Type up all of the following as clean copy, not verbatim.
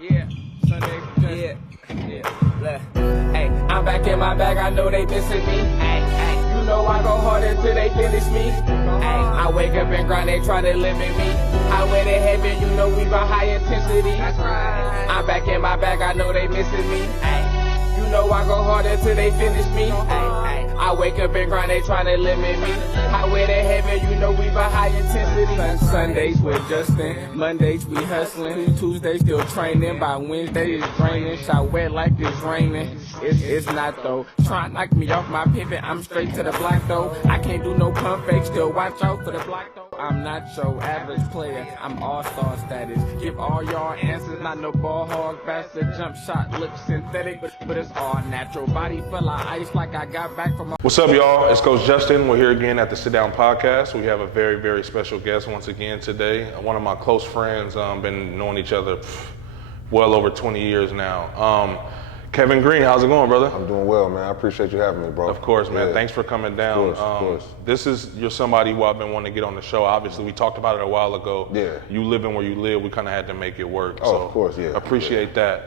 Yeah, Sunday, yeah. Hey, I'm back in my bag, I know they missing me. You know I go hard until they finish me. I wake up and grind, they try to limit me. Highway to heaven, you know we by high intensity. That's right. I'm back in my bag, I know they missing me. You know I go hard until they finish me. I wake up and grind, they tryna limit me. Highway to heaven, you know we by high intensity. Sundays with Justin, Mondays we hustling, Tuesdays still training, by Wednesday it's draining, shot wet like it's raining. It's not though, try to knock me off my pivot, I'm straight to the block though. I can't do no pump fake, still watch out for the block though. I'm not your average player, I'm all-star status. Give all y'all answers, not no ball hog, bastard jump shot, look synthetic, but it's all natural. Body full of ice like I got back from a... What's up, y'all? It's Coach Justin. We're here again at the Sit Down Podcast. We have a very, very special guest once again today. One of my close friends, been knowing each other well over 20 years now. Kevin Greene, how's it going, brother? I'm doing well, man. I appreciate you having me, bro. Of course, man. Yeah. Thanks for coming down. Of course. You're somebody who I've been wanting to get on the show. Obviously, we talked about it a while ago. Yeah. You living where you live, we kind of had to make it work. Oh, of course, yeah. Appreciate that.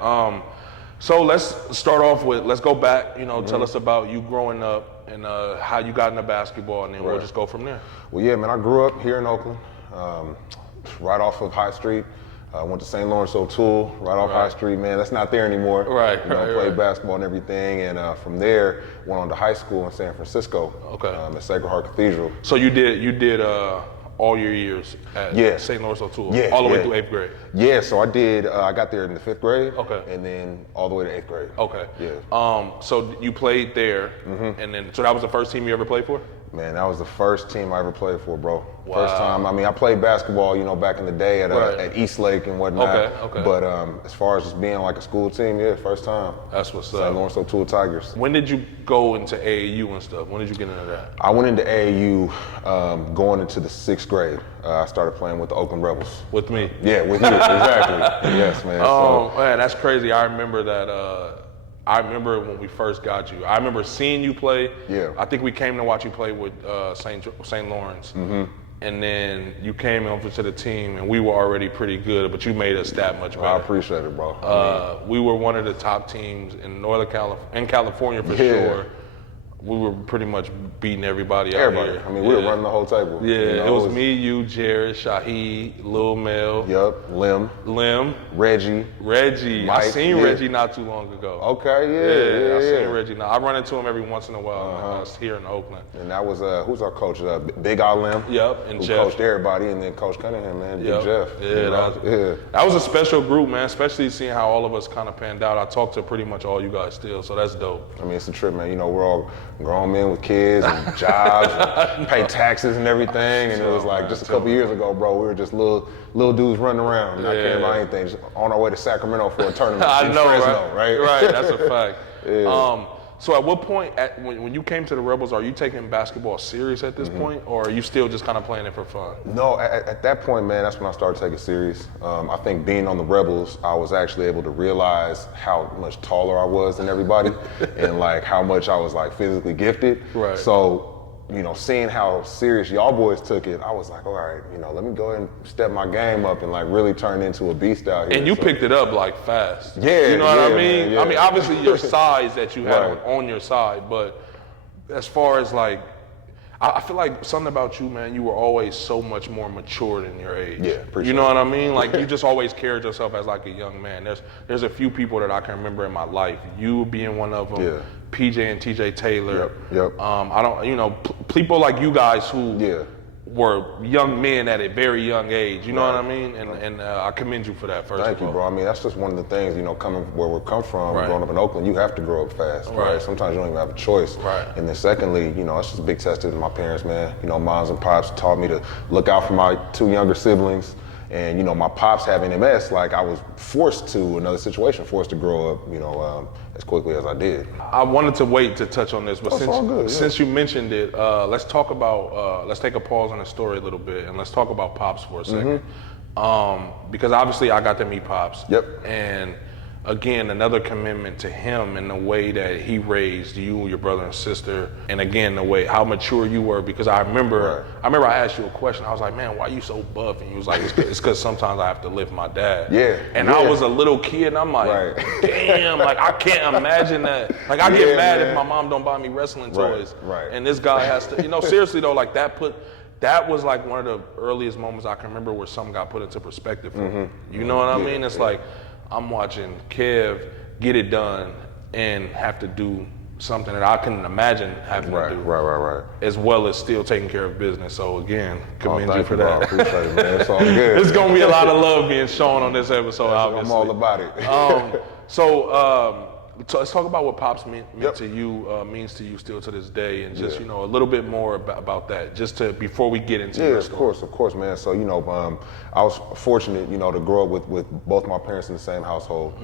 So let's start off with, let's go back, tell us about you growing up and how you got into basketball, and then we'll just go from there. Well, yeah, man, I grew up here in Oakland, right off of High Street. Went to St. Lawrence O'Toole, right off High Street, man. That's not there anymore. Played basketball and everything, and from there went on to high school in San Francisco. At Sacred Heart Cathedral. So you did all your years at St. Lawrence O'Toole, all the way through 8th grade. Yeah, so I did. I got there in the 5th grade. Okay. And then all the way to 8th grade. Okay. Yeah. So you played there, and then so that was the first team you ever played for? Man, that was the first team I ever played for, bro. Wow. First time. I mean, I played basketball, back in the day at Eastlake and whatnot. Okay. But as far as just being like a school team, yeah, first time. That's what's up. St. Lawrence O'Toole Tigers. When did you go into AAU and stuff? When did you get into that? I went into AAU going into the 6th grade. I started playing with the Oakland Rebels. With me? Yeah, with you, exactly. Yes, man. Man, that's crazy. I remember that. I remember when we first got you. I remember seeing you play. Yeah. I think we came to watch you play with St. Lawrence. And then you came over to the team, and we were already pretty good, but you made us that much better. I appreciate it, bro. We were one of the top teams in California for sure. We were pretty much beating everybody out here. I mean, we were running the whole table. Yeah, it was me, you, Jared, Shaheed, Lil Mel. Yep, Lim. Reggie. Mike, I seen Reggie not too long ago. Okay, yeah. I seen Reggie now. I run into him every once in a while here in Oakland. And that was, who's our coach? Big Al Lim. Yep, and who Jeff. Coached everybody, and then Coach Cunningham, man, Big Jeff. That was a special group, man, especially seeing how all of us kind of panned out. I talked to pretty much all you guys still, so that's dope. I mean, it's a trip, man. We're all grown men with kids and jobs and pay taxes and everything, and it was like just a couple years ago, bro, we were just little dudes running around, not caring about anything, just on our way to Sacramento for a tournament. I know, Fresno, right? Right, that's a fact. So at what point, when you came to the Rebels, are you taking basketball serious at this point, or are you still just kind of playing it for fun? No, at that point, man, that's when I started taking it serious. I think being on the Rebels, I was actually able to realize how much taller I was than everybody and like how much I was like physically gifted. Right. So, seeing how serious y'all boys took it, I was like, all right, let me go ahead and step my game up and like really turn into a beast out here. And you picked it up like fast. Yeah. You know what I mean? Man, yeah. I mean, obviously your size that you had on your side, but as far as like, I feel like something about you, man, you were always so much more mature than your age. Yeah, appreciate You know what I mean? Like you just always carried yourself as like a young man. There's a few people that I can remember in my life, you being one of them. Yeah. PJ and TJ Taylor. Yep. I don't, people like you guys who were young men at a very young age. You know what I mean? And I commend you for that. First Thank of all. you, bro. I mean, that's just one of the things, coming where we come from, growing up in Oakland, you have to grow up fast, right? Sometimes you don't even have a choice. Right. And then secondly, it's just a big testament to my parents, man. Moms and pops taught me to look out for my 2 younger siblings. And, my pops having MS, like I was forced to grow up, as quickly as I did. I wanted to wait to touch on this, but since you mentioned it, let's talk about, let's take a pause on the story a little bit, and let's talk about Pops for a second. Because obviously I got to meet Pops. Yep. And again, another commitment to him in the way that he raised you, your brother and sister, and again, the way how mature you were. Because I remember I asked you a question. I was like, man, why are you so buff? And you was like, it's because sometimes I have to lift my dad. Yeah. And I was a little kid, and I'm like, damn, like I can't imagine that. Like I get mad if my mom don't buy me wrestling toys. Right. And this guy has to, seriously though, like that was like one of the earliest moments I can remember where something got put into perspective for me. You know what I mean? It's like, I'm watching Kev get it done and have to do something that I couldn't imagine having to do. Right. As well as still taking care of business. So again, commend you for bro. that. Appreciate it, man. It's all good. It's gonna be a lot of love being shown on this episode, obviously. I'm all about it. So let's talk about what Pops meant to you, means to you still to this day, and just a little bit more about that, just to before we get into your story. Of course, man. So I was fortunate, to grow up with both my parents in the same household,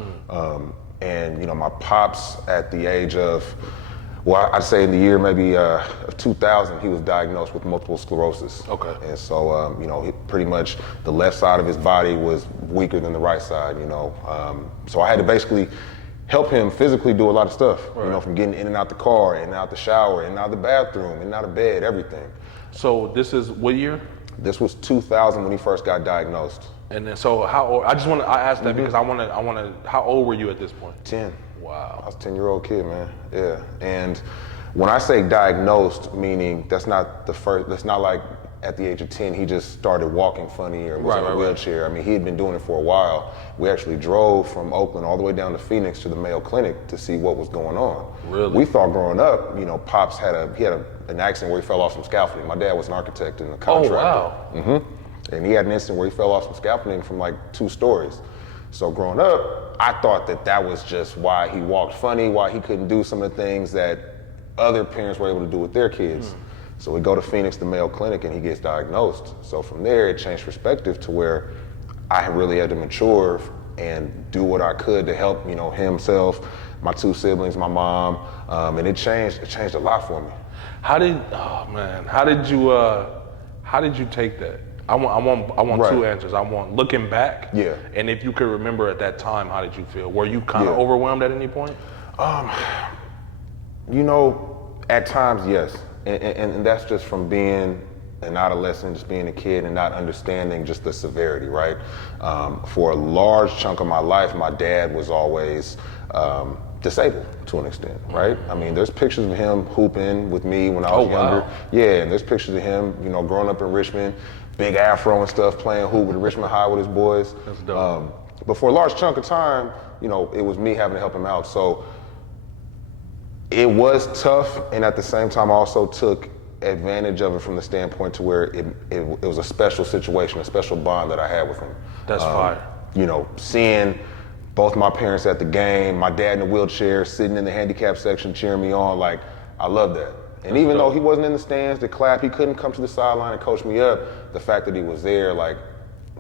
and my pops at the age of, well, I'd say in the year maybe of 2000, he was diagnosed with multiple sclerosis. Okay. And so he pretty much the left side of his body was weaker than the right side. So I had to basically help him physically do a lot of stuff, from getting in and out the car, in and out the shower, in and out the bathroom, in and out of bed, everything. So this is what year? This was 2000 when he first got diagnosed. And then, so how old, I asked that because I want to, how old were you at this point? 10. Wow. I was a 10-year-old kid, man. Yeah. And when I say diagnosed, meaning that's not like at the age of 10, he just started walking funny or was in a wheelchair. I mean, he had been doing it for a while. We actually drove from Oakland all the way down to Phoenix to the Mayo Clinic to see what was going on. Really? We thought growing up, Pops had an accident where he fell off some scaffolding. My dad was an architect and a contractor. Oh, wow. And he had an incident where he fell off some scaffolding from like 2 stories. So growing up, I thought that was just why he walked funny, why he couldn't do some of the things that other parents were able to do with their kids. So we go to Phoenix, the Mayo Clinic, and he gets diagnosed. So from there, it changed perspective to where I really had to mature and do what I could to help, himself, my 2 siblings, my mom, and it changed a lot for me. How did you take that? I want 2 answers. I want looking back. Yeah. And if you could remember at that time, how did you feel? Were you kind of overwhelmed at any point? At times, yes. And that's just from being an adolescent, just being a kid and not understanding just the severity, right? For a large chunk of my life, my dad was always disabled to an extent, right? I mean, there's pictures of him hooping with me when I was younger. Wow. Yeah, and there's pictures of him, growing up in Richmond, big afro and stuff, playing hoop with Richmond High with his boys. That's dope. But for a large chunk of time, it was me having to help him out. So it was tough, and at the same time, I also took advantage of it from the standpoint to where it was a special situation, a special bond that I had with him. That's fire. Seeing both my parents at the game, my dad in a wheelchair, sitting in the handicap section cheering me on, like, I love that. And even though he wasn't in the stands to clap, he couldn't come to the sideline and coach me up, the fact that he was there, like,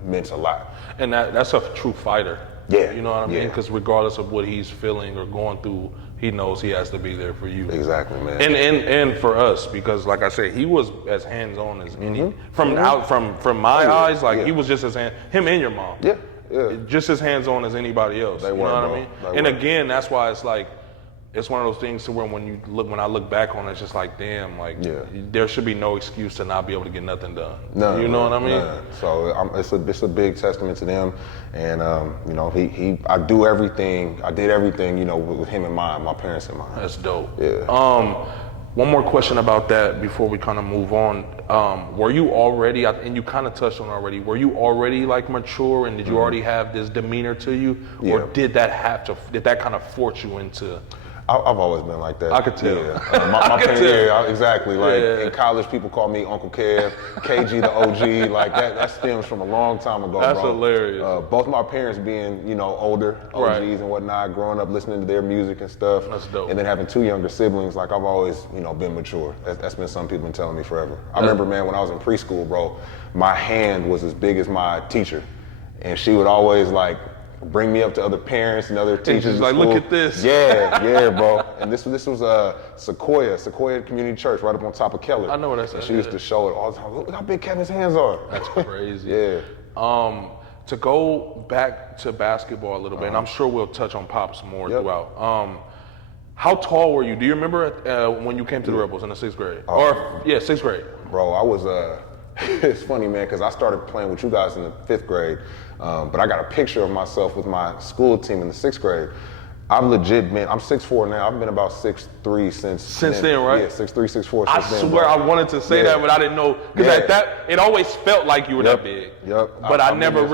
meant a lot. And that's a true fighter. Yeah. You know what I mean? Because regardless of what he's feeling or going through, he knows he has to be there for you. Exactly, man. And for us, because like I said, he was as hands-on as any. From my eyes, like he was just as him and your mom. Yeah. Just as hands-on as anybody else. They you were, know what bro. I mean? They And were. again, that's why it's like, it's one of those things to where when I look back on it, it's just like, damn, like there should be no excuse to not be able to get nothing done. No, you know what I mean? No. So it's a big testament to them, and I did everything, with him in mind, my parents in mind. That's dope. Yeah. One more question about that before we kind of move on. Were you already, and you kind of touched on it already, were you already like mature and did you already have this demeanor to you? Yeah. Or did that kind of force you into? I've always been like that. I could tell. Yeah. My parents, exactly. Like in college, people call me Uncle Kev, KG the OG. Like that stems from a long time ago, That's bro. hilarious. Both my parents being, older, OGs and whatnot, growing up listening to their music and stuff. That's dope. And then having 2 younger siblings, like I've always, been mature. That's been something people been telling me forever. I remember, man, when I was in preschool, bro, my hand was as big as my teacher, and she would always like bring me up to other parents and other teachers. She's like, school. look at this. Yeah, bro. And this was Sequoia Community Church, right up on top of Keller. I know what that is. And she used to show it all the time. Look how big Kevin's hands are. That's crazy. Yeah. To go back to basketball a little bit, and I'm sure we'll touch on Pops more throughout. How tall were you? Do you remember when you came to the Rebels in the 6th grade? Sixth grade. Bro, I was, it's funny, man, because I started playing with you guys in the 5th grade, but I got a picture of myself with my school team in the 6th grade. I've legit been, I'm 6'4" now, I've been about 6'3" since then, right? Yeah, 6'3", 6'4" since then. I swear I wanted to say that, but I didn't know, because at that, it always felt like you were that big. But I never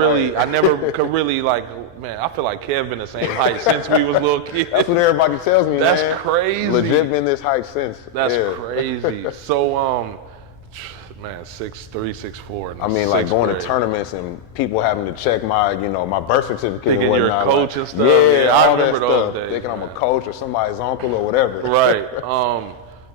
could really like, man, I feel like Kev been the same height since we was little kids. That's what everybody tells me, That's man. crazy. Legit been this height since. That's crazy. So, man, 6'3", 6'4". I mean, like going to tournaments and people having to check my, my birth certificate thinking and whatnot. You're a coach and stuff. Yeah, I all remember that those stuff. days. Thinking I'm a coach or somebody's uncle or whatever. Right.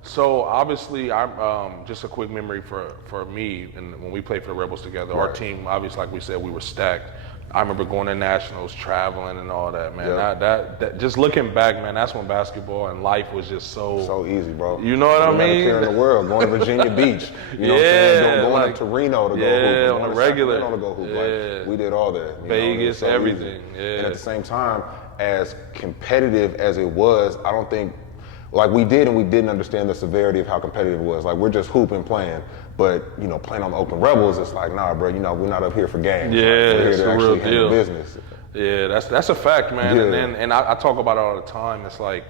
So obviously, I'm just a quick memory for me, and when we played for the Rebels together, our team, obviously, like we said, we were stacked. I remember going to nationals, traveling, and all that, man. That just looking back, man, that's when basketball and life was just so easy, bro. You know what I mean? Care in the world, going to Virginia Beach, you know what I'm saying? Going up to Reno to go hoop, on the regular, to go hoop. Like, we did all that. Vegas, everything. And at the same time, as competitive as it was, I don't think. Like we did, and we didn't understand the severity of how competitive it was. Like we're just hooping, playing, but playing on the Oakland Rebels, it's like, nah, bro, we're not up here for games. Yeah, we're here it's to a actually real handle deal. business. Yeah, that's a fact, man. Yeah. And I talk about it all the time. It's like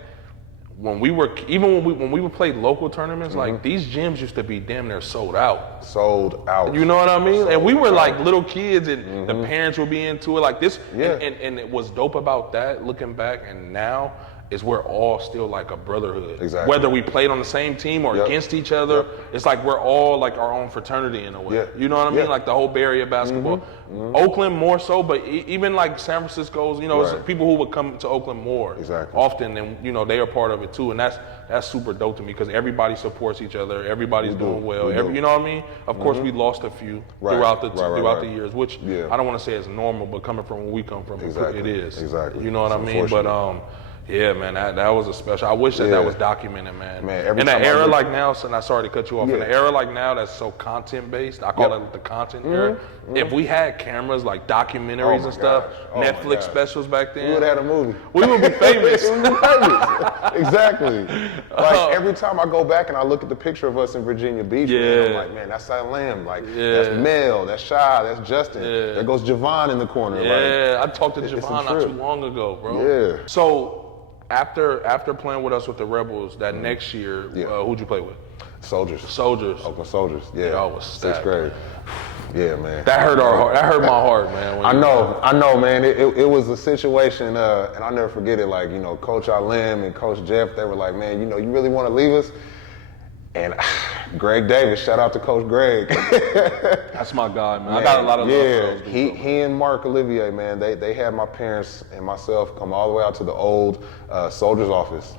when we would play local tournaments, like these gyms used to be damn near sold out. Sold out. You know what I mean? And we were like little kids, and the parents would be into it like this. Yeah. And it was dope about that, looking back, and now is we're all still like a brotherhood. Exactly. Whether we played on the same team or against each other, it's like we're all like our own fraternity in a way. Yeah. You know what I mean? Like the whole Bay Area basketball. Oakland more so, but even like San Francisco's, it's people who would come to Oakland more often, and they are part of it too. And that's super dope to me because everybody supports each other. Everybody's doing well. You know what I mean? Of course, we lost a few throughout the years, which I don't want to say is normal, but coming from where we come from, it is. Exactly. You know what I mean? But yeah, man, that was a special. I wish that was documented, man. Every in time an era like now, and I sorry to cut you off. In an era like now that's so content based, I call it the content era. If we had cameras like documentaries and stuff, Netflix specials back then, we would have had a movie. We would be famous. We would be famous. Exactly. Like every time I go back and I look at the picture of us in Virginia Beach, man, I'm like, man, that's Lim. Like that's Mel, that's Shy, that's Justin. There goes Javon in the corner. Yeah, I talked to Javon not too long ago, bro. Yeah. So after playing with us with the Rebels that next year, who'd you play with? Soldiers. Oakland Soldiers. Yeah. Y'all was stacked. 6th grade. Yeah, man. That hurt our heart. That hurt my heart, man. I know, man. It was a situation, and I'll never forget it. Like, Coach Lim and Coach Jeff, they were like, man, you really want to leave us? And Greg Davis, shout out to Coach Greg. That's my guy, man. I got a lot of love for those dudes. He and Mark Olivier, man, they had my parents and myself come all the way out to the old Soldiers office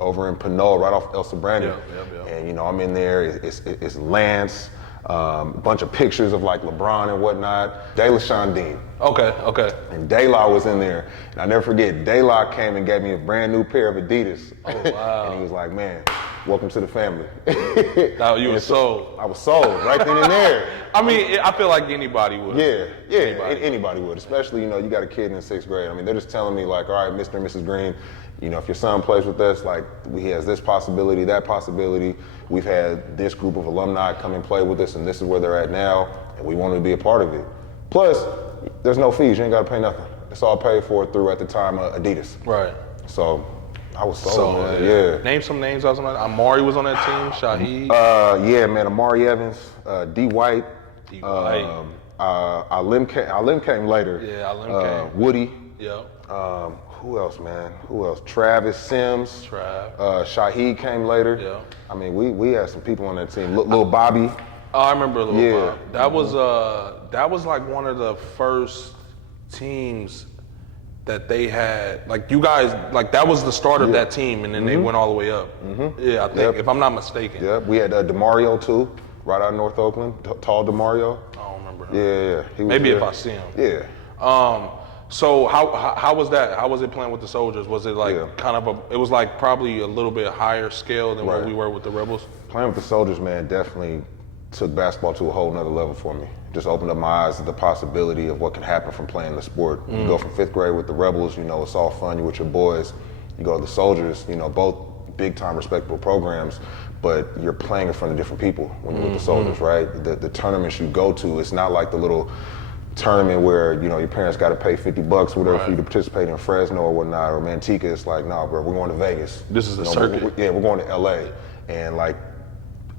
over in Pinole, right off El Sobrante. And I'm in there. It's Lance. A bunch of pictures of like LeBron and whatnot. De La Chandine. Okay. And De-La was in there. And I never forget, De-La came and gave me a brand new pair of Adidas. Oh, wow. And he was like, man, welcome to the family. Now you were sold. I was sold right then and there. I mean, I feel like anybody would. Yeah, anybody would. Especially, you got a kid in 6th grade. I mean, they're just telling me like, all right, Mr. and Mrs. Greene, if your son plays with us, like he has this possibility, that possibility. We've had this group of alumni come and play with us, and this is where they're at now, and we want to be a part of it. Plus, there's no fees. You ain't got to pay nothing. It's all paid for through, at the time, Adidas. Right. So I was sold, man. Yeah. Name some names. I was on that. Amari was on that team. Shaheed. Yeah, man. Amari Evans, D. White. Lim came later. Yeah, Lim came. Woody. Yeah. Who else, man? Who else? Travis Sims. Shaheed came later. Yeah. I mean, we had some people on that team. Lil Bobby. Oh, I remember Lil Bob. That was like one of the first teams that they had. Like you guys, like that was the start of that team, and then they went all the way up. Yeah, I think if I'm not mistaken. Yeah, we had DeMario too, right out of North Oakland. Tall DeMario. I don't remember him. Yeah. He was Maybe there. if I see him. Yeah. So how was that? How was it playing with the Soldiers? Was it like kind of it was like probably a little bit higher scale than what we were with the Rebels? Playing with the Soldiers, man, definitely took basketball to a whole nother level for me. just opened up my eyes to the possibility of what can happen from playing the sport. You go from 5th grade with the Rebels, you know, it's all fun, you're with your boys. You go to the Soldiers, you know, both big time respectable programs, but you're playing in front of different people when you're with the Soldiers, right? The tournaments you go to, it's not like the little tournament where, you know, your parents got to pay $50 whatever for you to participate in Fresno or whatnot, or Manteca. It's like, nah, bro, we're going to Vegas. This is a circuit. We're going to LA. And like,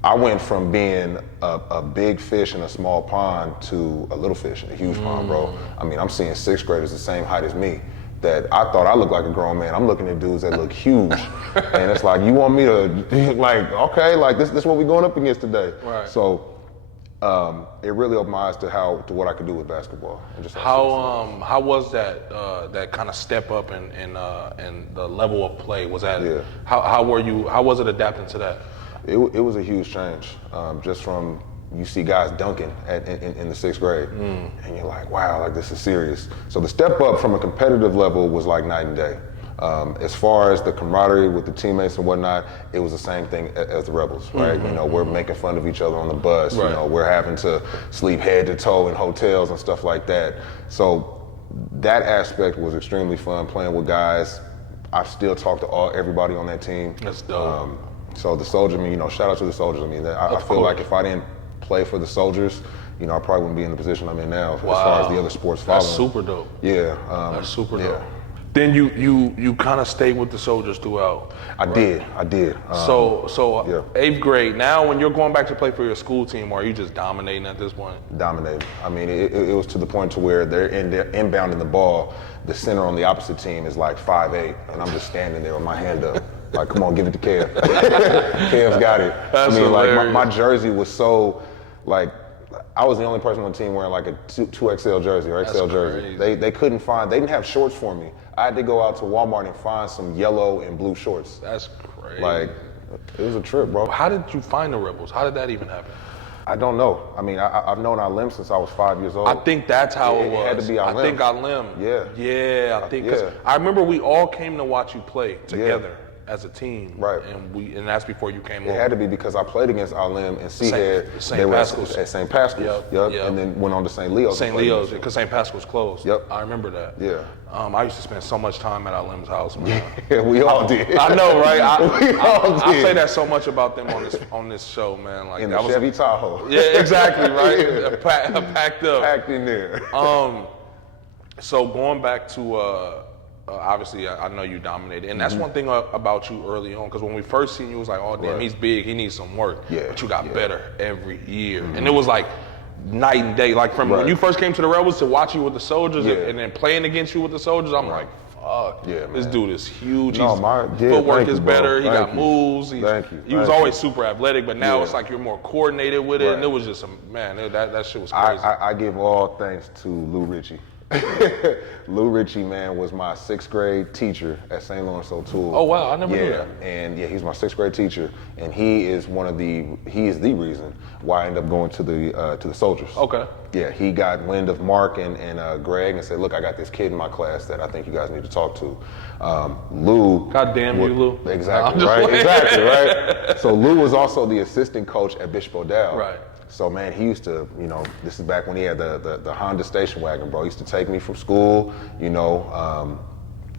I went from being a big fish in a small pond to a little fish in a huge pond, bro. I mean, I'm seeing 6th graders the same height as me that I thought I looked like a grown man. I'm looking at dudes that look huge. And it's like, you want me to, like, okay, like this is what we're going up against today. Right. So it really opened my eyes to what I could do with basketball. And just how was that that kind of step up in the level of play? Was that how was it adapting to that? It was a huge change, just from you see guys dunking in the 6th grade, and you're like, wow, like this is serious. So the step up from a competitive level was like night and day. As far as the camaraderie with the teammates and whatnot, it was the same thing as the Rebels, right? You know, we're making fun of each other on the bus. You know, we're having to sleep head to toe in hotels and stuff like that. So that aspect was extremely fun, playing with guys. I still talk to everybody on that team. That's dope. So the Soldiers, I mean, you know, shout out to the Soldiers. I mean, I feel like if I didn't play for the Soldiers, you know, I probably wouldn't be in the position I'm in now as far as the other sports following. That's super dope. Yeah. That's super dope. Then you kind of stayed with the Soldiers throughout. I did. So 8th grade. Now, when you're going back to play for your school team, are you just dominating at this point? Dominating. I mean, it was to the point to where they're inbounding the ball. The center on the opposite team is like 5'8", and I'm just standing there with my hand up. Like, come on, give it to Kev. Kev's got it. That's I mean, hilarious. like my jersey was so, like, I was the only person on the team wearing like a 2XL jersey or XL jersey. They couldn't find, they didn't have shorts for me. I had to go out to Walmart and find some yellow and blue shorts. That's crazy. Like, it was a trip, bro. How did you find the Rebels? How did that even happen? I don't know. I mean, I've known Alim since I was 5 years old. I think that's how it was. It had to be Alim. I think Alim. Yeah. Yeah, I think, because I remember we all came to watch you play together. As a team, right? And that's before you came over. It had to be because I played against Alim and C-Head. They were at St. Pascal's. Yep. And then went on to St. Leo's. St. Leo's, because St. Pascal's closed. Yep. I remember that. Yeah. I used to spend so much time at Alim's house, man. Yeah, we all did. I know, right? I say that so much about them on this show, man. Like in the Chevy Tahoe. Yeah, exactly, right? Packed up. Packed in there. So going back to. Obviously, I know you dominated, and that's one thing about you early on. Because when we first seen you, it was like, "Oh, damn, he's big. He needs some work." Yeah, but you got better every year, and it was like night and day. Like from when you first came to the Rebels to watch you with the Soldiers, and then playing against you with the Soldiers, I'm like, "Fuck, this dude is huge. His footwork is better. He got moves. He was always super athletic, but now it's like you're more coordinated with it, and it was just that shit was crazy." I give all thanks to Lou Ritchie. Lou Ritchie, man, was my 6th grade teacher at St. Lawrence O'Toole. Oh wow, I never knew that. And he's my 6th grade teacher, and he is the reason why I ended up going to the Soldiers. Okay. Yeah, he got wind of Mark and Greg and said, "Look, I got this kid in my class that I think you guys need to talk to." Lou. God damn you, Lou. Exactly right. Exactly right. So Lou was also the assistant coach at Bishop O'Dowd. Right. So man, he used to, you know, this is back when he had the Honda station wagon, bro. He used to take me from school, you know,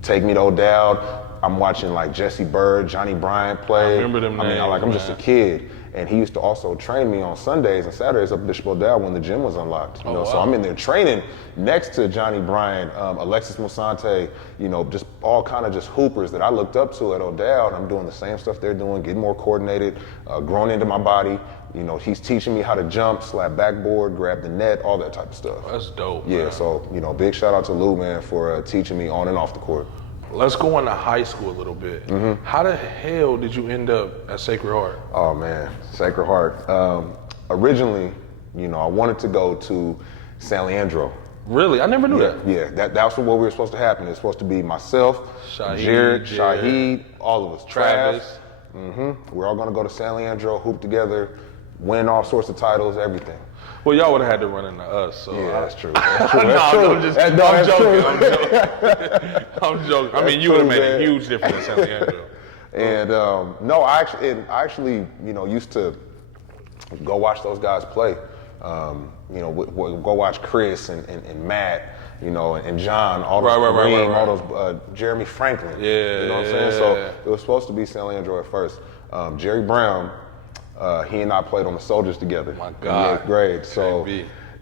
take me to O'Dowd. I'm watching like Jesse Bird, Johnny Bryant play. I remember them names, I'm just a kid. And he used to also train me on Sundays and Saturdays up at Bishop O'Dowd when the gym was unlocked. You know, so I'm in there training next to Johnny Bryant, Alexis Musante, you know, just all kind of just hoopers that I looked up to at O'Dowd. I'm doing the same stuff they're doing, getting more coordinated, growing into my body. You know, he's teaching me how to jump, slap backboard, grab the net, all that type of stuff. That's dope, Yeah, man. So, you know, big shout out to Lou, man, for teaching me on and off the court. Let's go into high school a little bit. How the hell did you end up at Sacred Heart? Oh, man, Sacred Heart. Originally, you know, I wanted to go to San Leandro. Really? I never knew that. Yeah, that's what we were supposed to happen. It was supposed to be myself, Jared, Shaheed, all of us. Travis. We're all going to go to San Leandro, hoop together, win all sorts of titles, everything. Well, y'all would have had to run into us. So yeah, that's true. I'm joking. I mean, you would have made a huge difference in San Leandro. And no, I actually, you know, used to go watch those guys play. you know, go watch Chris and Matt, you know, and John, all those all those Jeremy Franklin. Yeah, you know what I'm saying? So it was supposed to be San Leandro at first. Jerry Brown, he and I played on the Soldiers together My God. in the 8th grade. So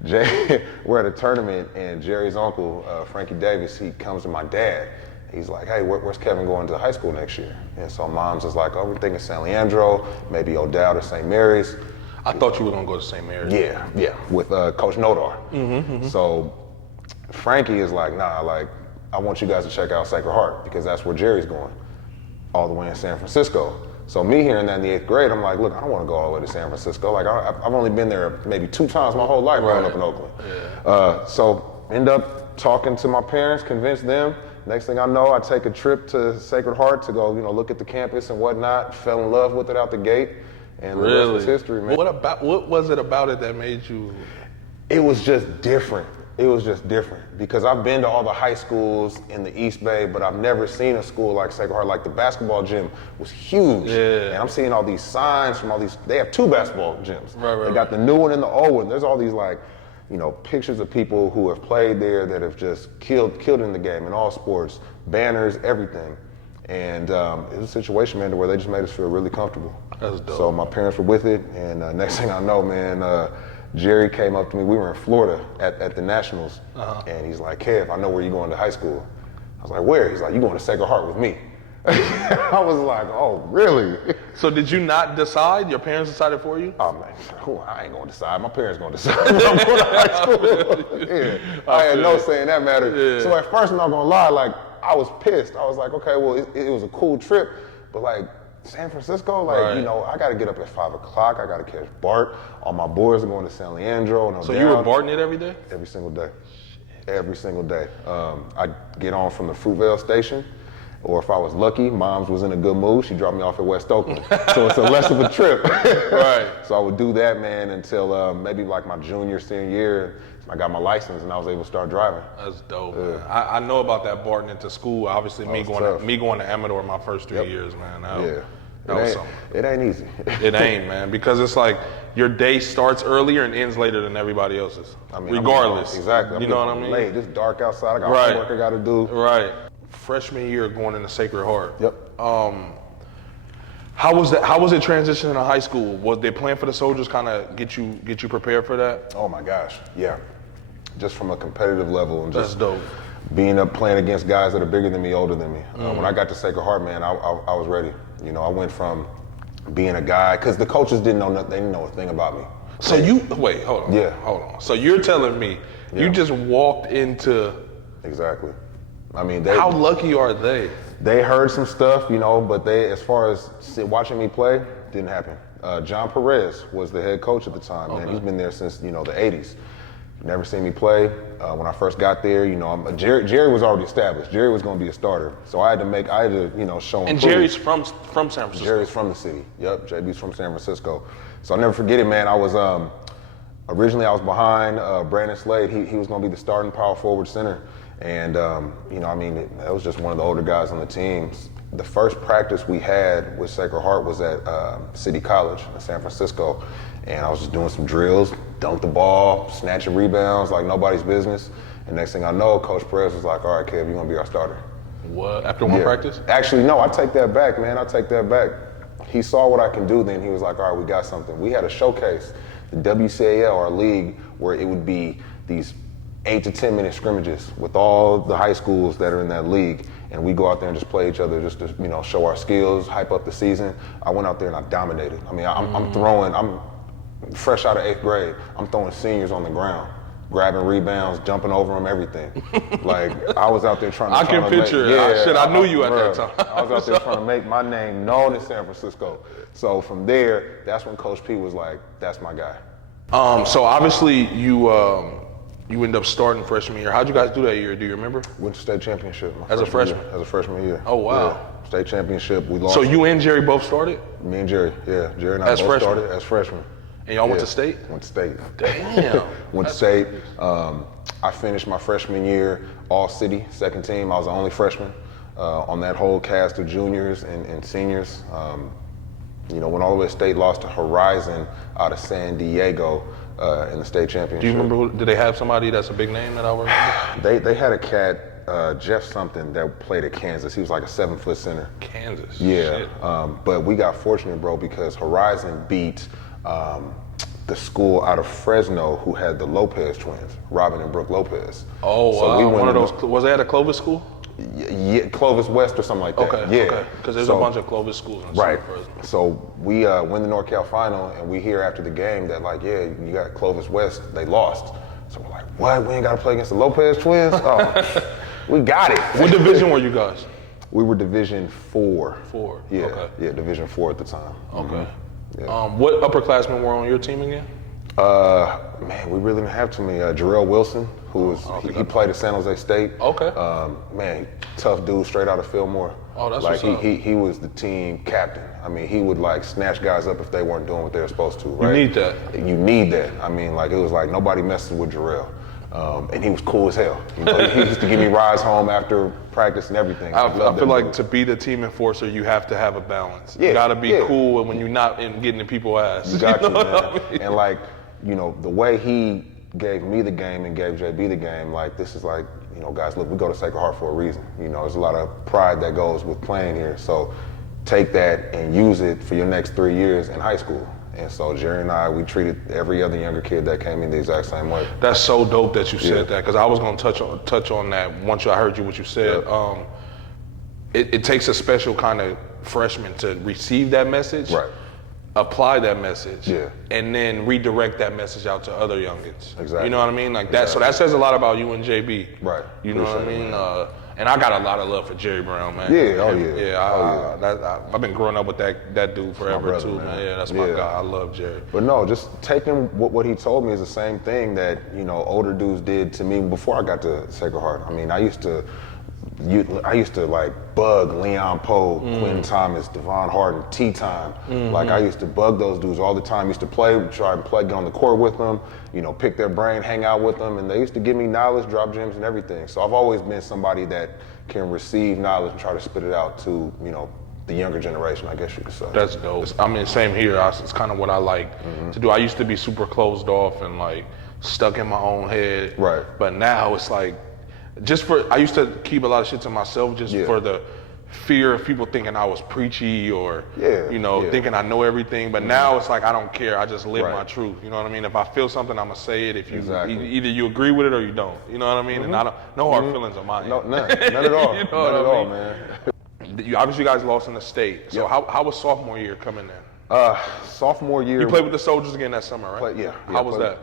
JB. we're at a tournament, and Jerry's uncle, Frankie Davis, he comes to my dad. He's like, hey, where's Kevin going to high school next year? And so mom's is like, oh, we're thinking San Leandro, maybe O'Dowd or St. Mary's. I thought you were gonna go to St. Mary's. Yeah, with Coach Nodar. So Frankie is like, nah, like, I want you guys to check out Sacred Heart because that's where Jerry's going, all the way in San Francisco. So me hearing that in the 8th grade, I'm like, look, I don't want to go all the way to San Francisco. Like, I've only been there maybe 2 times my whole life growing up in Oakland. So end up talking to my parents, convinced them. Next thing I know, I take a trip to Sacred Heart to go, you know, look at the campus and whatnot. Fell in love with it out the gate, and the rest was history, man. What was it about it that made you? It was just different. It was just different because I've been to all the high schools in the East Bay, but I've never seen a school like Sacred Heart. Like the basketball gym was huge, and I'm seeing all these signs from all these. They have 2 basketball gyms. They got the new one and the old one. There's all these like, you know, pictures of people who have played there that have just killed in the game in all sports, banners, everything. And it was a situation, man, where they just made us feel really comfortable. That's dope. So my parents were with it, and next thing I know, man, Jerry came up to me. We were in Florida at the Nationals, and he's like, Kev, I know where you're going to high school. I was like, where? He's like, you're going to Sacred Heart with me. I was like, oh, really? So did you not decide? Your parents decided for you? Oh, man, I ain't going to decide. My parents going to decide where I'm going to high school. I had no say in that matter. So at first, I'm not going to lie, like, I was pissed. I was like, okay, well, it was a cool trip, but like, San Francisco, like, you know, I got to get up at 5 o'clock. I got to catch BART. All my boys are going to San Leandro. So you were BARTing it every day? Every single day. Every single day. I'd get on from the Fruitvale station, or if I was lucky, Mom's was in a good mood, she'd drop me off at West Oakland. So it's a less of a trip. So I would do that, man, until maybe like my junior, senior year. I got my license and I was able to start driving. That's dope, man. I know about that BARTing into school. Obviously, me going to Amador my first 3 years, man. That was something. It ain't easy. It ain't, man, because it's like your day starts earlier and ends later than everybody else's. I mean, regardless. Exactly. You know what I mean? Late. It's dark outside. I got homework I got to do. Right. Freshman year going into Sacred Heart. Yep. How was that? How was it transitioning to high school? Was they playing for the Soldiers kind of get you prepared for that? Oh my gosh, yeah. Just from a competitive level and just dope. Being up playing against guys that are bigger than me, older than me. When I got to Sacred Heart, man, I was ready. You know, I went from being a guy because the coaches didn't know nothing. They didn't know a thing about me. So wait, hold on. Yeah. Hold on. So you're telling me you just walked into. Exactly. I mean, how lucky are they? They heard some stuff, you know, but they, as far as watching me play, didn't happen. John Perez was the head coach at the time, man. He's been there since, you know, the 80s. Never seen me play. When I first got there, you know, Jerry was already established. Jerry was going to be a starter. So I had to, you know, show him. And Jerry's from San Francisco. Jerry's from the city. Yep, JB's from San Francisco. So I'll never forget it, man. I was, originally I was behind Brandon Slade. He was going to be the starting power forward center. And, you know, I mean, that was just one of the older guys on the team. The first practice we had with Sacred Heart was at City College in San Francisco. And I was just doing some drills, dunk the ball, snatching rebounds like nobody's business. And next thing I know, Coach Perez was like, all right, Kev, you're going to be our starter. What? After one practice? Actually, no, I take that back, man. I take that back. He saw what I can do then. He was like, all right, we got something. We had a showcase, the WCAL, our league, where it would be these 8 to 10 minute scrimmages with all the high schools that are in that league. And we go out there and just play each other just to, you know, show our skills, hype up the season. I went out there and I dominated. I mean, I'm fresh out of 8th grade. I'm throwing seniors on the ground, grabbing rebounds, jumping over them, everything. Like, I was out there trying to. I can picture it. I knew you at that time. I was out there trying to make my name known in San Francisco. So from there, that's when Coach P was like, that's my guy. So obviously you ended up starting freshman year. How'd you guys do that year? Do you remember? Went to state championship. As a freshman? Year, as a freshman year. Oh, wow. Yeah. State championship. We lost. So you and Jerry both started? Me and Jerry, yeah. Jerry and I both started as freshmen. And y'all went to state? Went to state. Damn. Went to state. I finished my freshman year all city, second team. I was the only freshman on that whole cast of juniors and seniors. went all the way to state, lost to Horizon out of San Diego in the state championship. Do you remember, did they have somebody that's a big name that I remember? They had a cat, Jeff something, that played at Kansas. He was like a 7-foot center. Kansas. Yeah. Shit. But we got fortunate, bro, because Horizon beat the school out of Fresno who had the Lopez twins, Robin and Brooke Lopez. Oh, so wow. One of those, was that at a Clovis school? Yeah, Clovis West or something like that. Okay, yeah. okay. Because there's a bunch of Clovis schools in Right. Fresno. So we win the NorCal final, and we hear after the game that, like, yeah, you got Clovis West, they lost. So we're like, what? We ain't got to play against the Lopez twins? Oh, we got it. What division were you guys? We were Division 4. 4. Yeah, Okay. Yeah, Division 4 at the time. Okay. Yeah. What upperclassmen were on your team again? Man, we really didn't have too many. Jarrell Wilson, who was he played at San Jose State. Okay. Man, tough dude, straight out of Fillmore. Oh, that's like what's up. he was the team captain. I mean, he would like snatch guys up if they weren't doing what they were supposed to. Right? You need that. You need that. I mean, like it was like nobody messes with Jarrell. And he was cool as hell. He used to give me rides home after practice and everything. I feel like to be the team enforcer, you have to have a balance. Yeah, you got to be yeah. cool when you're not getting in people's ass. You got know you, what man. I mean? And like, the way he gave me the game and gave JB the game, like this is like, guys, look, we go to Sacred Heart for a reason. There's a lot of pride that goes with playing here. So take that and use it for your next 3 years in high school. And so Jerry and I, we treated every other younger kid that came in the exact same way. That's so dope that you said that, because I was going to touch on that once I heard what you said. Yep. It takes a special kind of freshman to receive that message, Right. apply that message, Yeah. and then redirect that message out to other youngins. Exactly. You know what I mean? Like that. So Exactly. that says a lot about you and JB. Right. You know what I Appreciate it, mean? And I got a lot of love for Jerry Brown, man. Yeah, oh yeah. Yeah, I've been growing up with that dude forever brother, too, man. Yeah, that's my Yeah. guy. I love Jerry. But no, just taking what he told me is the same thing that, older dudes did to me before I got to Sacred Heart. I mean, I used to like bug Leon Poe, Quentin Thomas, Devon Harden, T-Time. Like I used to bug those dudes all the time. Used to try and play, get on the court with them, pick their brain, hang out with them, and they used to give me knowledge, drop gems, and everything. So I've always been somebody that can receive knowledge and try to spit it out to, the younger generation, I guess you could say. That's dope. I mean, same here. It's kind of what I like to do. I used to be super closed off and like stuck in my own head. Right. But now it's like, I used to keep a lot of shit to myself just for the fear of people thinking I was preachy or, thinking I know everything. But now it's like, I don't care. I just live my truth. You know what I mean? If I feel something, I'm going to say it. If you either you agree with it or you don't. You know what I mean? And I don't, no hard feelings on my end. No, none at all. You know none at what I all, mean? man. You obviously guys lost in the state. So how was sophomore year coming in? Sophomore year. You played with the Soldiers again that summer, right? Yeah. How was that?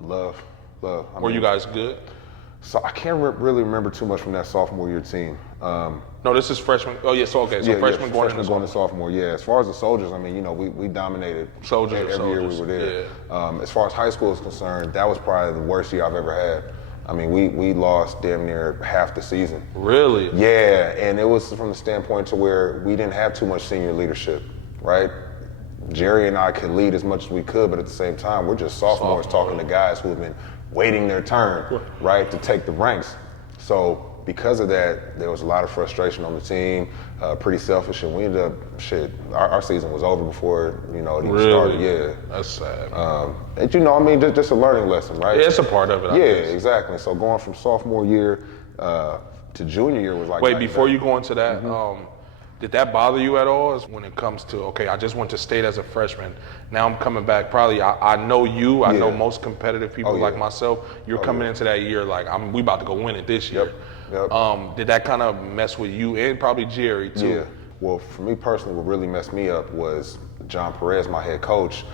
Love. Were you guys good? So I can't really remember too much from that sophomore year team. No, this is freshman. Oh, yeah, so okay. So freshman going to sophomore. Yeah. As far as the Soldiers, I mean, we dominated Soldiers every year we were there. Yeah. As far as high school is concerned, that was probably the worst year I've ever had. I mean, we lost damn near half the season. Really? Yeah, and it was from the standpoint to where we didn't have too much senior leadership, right? Jerry and I could lead as much as we could, but at the same time, we're just sophomores talking to guys who have been waiting their turn, right, to take the ranks. So because of that, there was a lot of frustration on the team, pretty selfish, and we ended up, our season was over before, it even started, yeah. That's sad. And I mean, just a learning lesson, right? Yeah, it's a part of it, I guess. Exactly. So going from sophomore year to junior year was like— Wait, before you go into that, did that bother you at all? Is when it comes to, okay, I just went to state as a freshman. Now I'm coming back. Probably, I know you. I know most competitive people like myself. You're coming into that year like, we about to go win it this year. Yep. Did that kind of mess with you and probably Jerry too? Yeah. Well, for me personally, what really messed me up was John Perez, my head coach,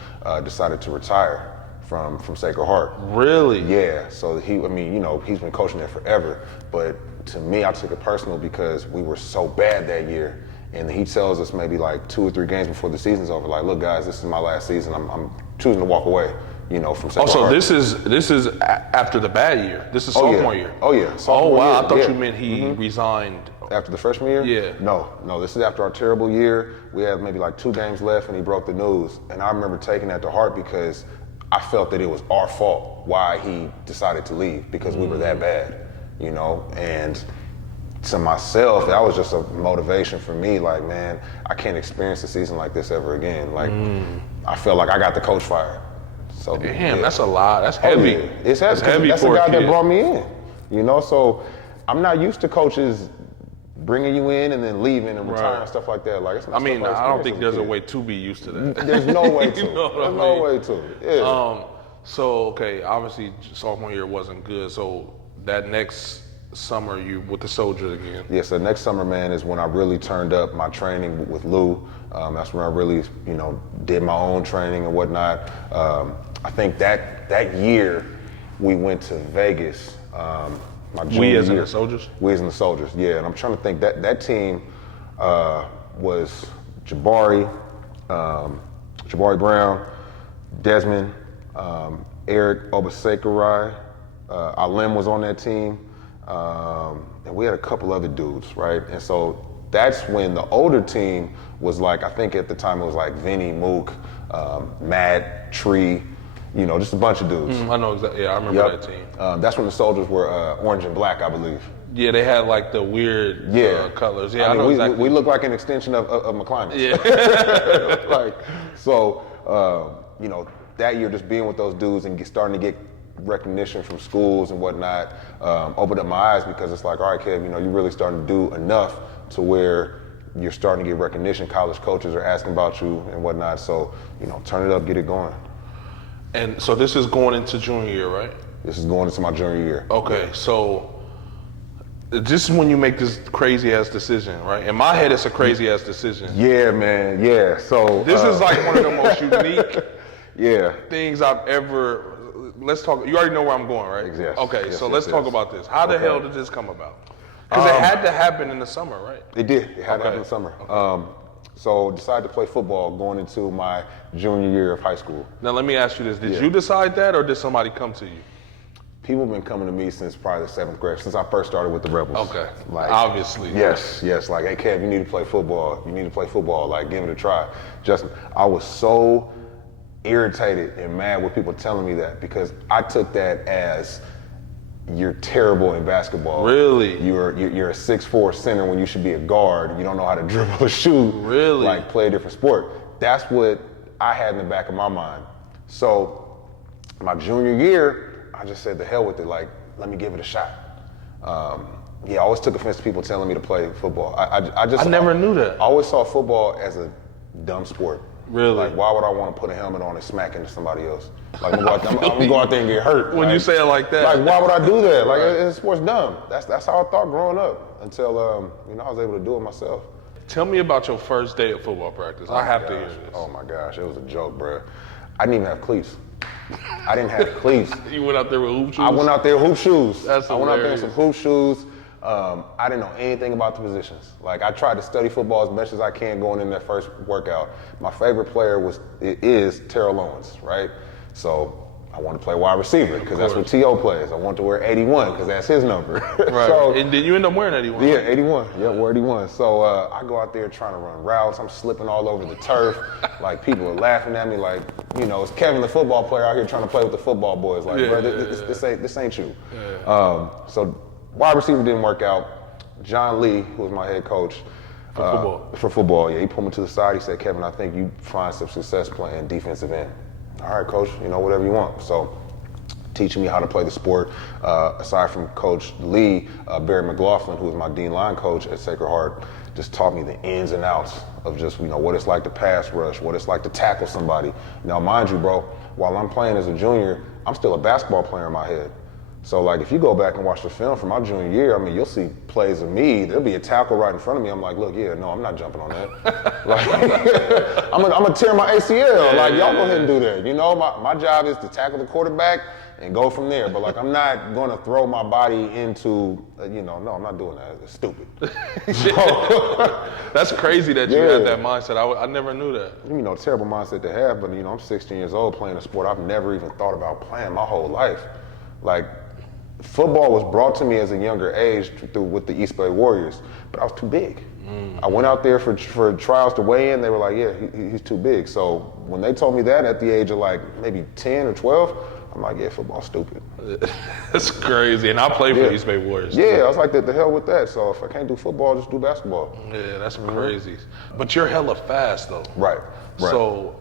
decided to retire from Sacred Heart. Really? Yeah. So he's been coaching there forever. But to me, I took it personal because we were so bad that year. And he tells us maybe like 2 or 3 games before the season's over, like, look, guys, this is my last season. I'm choosing to walk away, from Sacred Heart. This is after the bad year. This is sophomore year. Oh yeah. Sophomore wow. year. I thought you meant he resigned after the freshman year. Yeah. No. This is after our terrible year. We had maybe like 2 games left, and he broke the news. And I remember taking that to heart because I felt that it was our fault why he decided to leave because we were that bad, And to myself, that was just a motivation for me. Like, man, I can't experience a season like this ever again. Like, I feel like I got the coach fired. So damn, that's a lot. That's heavy. It's heavy. That's heavy That's for the a guy kid. that brought me in. You know, so I'm not used to coaches bringing you in and then leaving and retiring and stuff like that. Like, it's not. I mean, stuff I don't think there's a way to be used to that. There's no way to. You know what I There's no mean? way to. Yeah. So okay, obviously sophomore year wasn't good. So that next summer, you with the Soldiers again. Yeah, so next summer, man, is when I really turned up my training with Lou. That's when I really, did my own training and whatnot. I think that year we went to Vegas. My junior We as in year. the Soldiers? We as in the Soldiers, yeah. And I'm trying to think, that team was Jabari Brown, Desmond, Eric Obasekirai, Alim was on that team. And we had a couple other dudes, right? And so that's when the older team was like, I think at the time it was like Vinny, Mook, Matt, Tree, just a bunch of dudes. I know exactly. Yeah, I remember that team. That's when the Soldiers were orange and black, I believe. Yeah, they had like the weird colors. Yeah, I know we, exactly. We look like an extension of McClimate. Yeah. That year just being with those dudes and starting to get recognition from schools and whatnot opened up my eyes, because it's like, all right, Kev, you're really starting to do enough to where you're starting to get recognition. College coaches are asking about you and whatnot. So, turn it up, get it going. And so this is going into junior year, right? This is going into my junior year. Okay, so this is when you make this crazy ass decision, right? In my head, it's a crazy ass decision. Yeah, man. Yeah. So this is like one of the most unique things I've ever. Let's talk. You already know where I'm going, right? Yes. Okay, Yes, so yes, let's talk yes. about this. How the hell did this come about? Because it had to happen in the summer, right? It did. It had to happen in the summer. So decided to play football going into my junior year of high school. Now let me ask you this: did you decide that, or did somebody come to you? People have been coming to me since probably the 7th grade, since I first started with the Rebels. Okay. Obviously. Yes. Like, hey, Kev, you need to play football. Like, give it a try. I was so irritated and mad with people telling me that, because I took that as, you're terrible in basketball. Really? You're a 6'4" center when you should be a guard. You don't know how to dribble or shoot. Really? Like, play a different sport. That's what I had in the back of my mind. So my junior year, I just said, the hell with it. Like, let me give it a shot. I always took offense to people telling me to play football. I never knew that. I always saw football as a dumb sport. Really? Like, why would I want to put a helmet on and smack into somebody else? Like, I'm gonna go out there and get hurt. When you say it like that. Like, why would I do that? Like, sport's dumb. That's how I thought growing up, until I was able to do it myself. Tell me about your first day of football practice. I have to hear this. Oh my gosh, it was a joke, bro. I didn't even have cleats. I didn't have cleats. You went out there with hoop shoes? I went out there with hoop shoes. That's hilarious. I went out there in some hoop shoes. I didn't know anything about the positions. Like, I tried to study football as much as I can going in that first workout. My favorite player is Terrell Owens, right? So I wanted to play wide receiver, because that's what T.O. plays. I wanted to wear 81 because that's his number. Right. So, and did you end up wearing 81? Yeah, 81. Yeah, wear 81. So I go out there trying to run routes. I'm slipping all over the turf. Like, people are laughing at me. Like, it's Kevin, the football player, out here trying to play with the football boys. Like, bro, this ain't you. Yeah. So wide receiver didn't work out. John Lee, who was my head coach for football, he pulled me to the side. He said, Kevin, I think you find some success playing defensive end. All right, coach, whatever you want. So teaching me how to play the sport. Aside from Coach Lee, Barry McLaughlin, who was my D line coach at Sacred Heart, just taught me the ins and outs of just, what it's like to pass rush, what it's like to tackle somebody. Now, mind you, bro, while I'm playing as a junior, I'm still a basketball player in my head. So, like, if you go back and watch the film from my junior year, you'll see plays of me. There'll be a tackle right in front of me. I'm like, look, I'm not jumping on that. Like, I'm gonna tear my ACL. Like, y'all go ahead and do that. My job is to tackle the quarterback and go from there. But, like, I'm not gonna throw my body into, no, I'm not doing that. It's stupid. That's crazy that you had that mindset. I never knew that. Terrible mindset to have. But, I'm 16 years old playing a sport I've never even thought about playing my whole life. Like, football was brought to me as a younger age with the East Bay Warriors, but I was too big. I went out there for trials to weigh in. They were like, yeah, he's too big. So when they told me that at the age of like maybe 10 or 12, I'm like, yeah, football's stupid. That's crazy. And I played for East Bay Warriors. Yeah, I was like, the hell with that. So if I can't do football, just do basketball. Yeah, that's crazy. But you're hella fast though. Right. So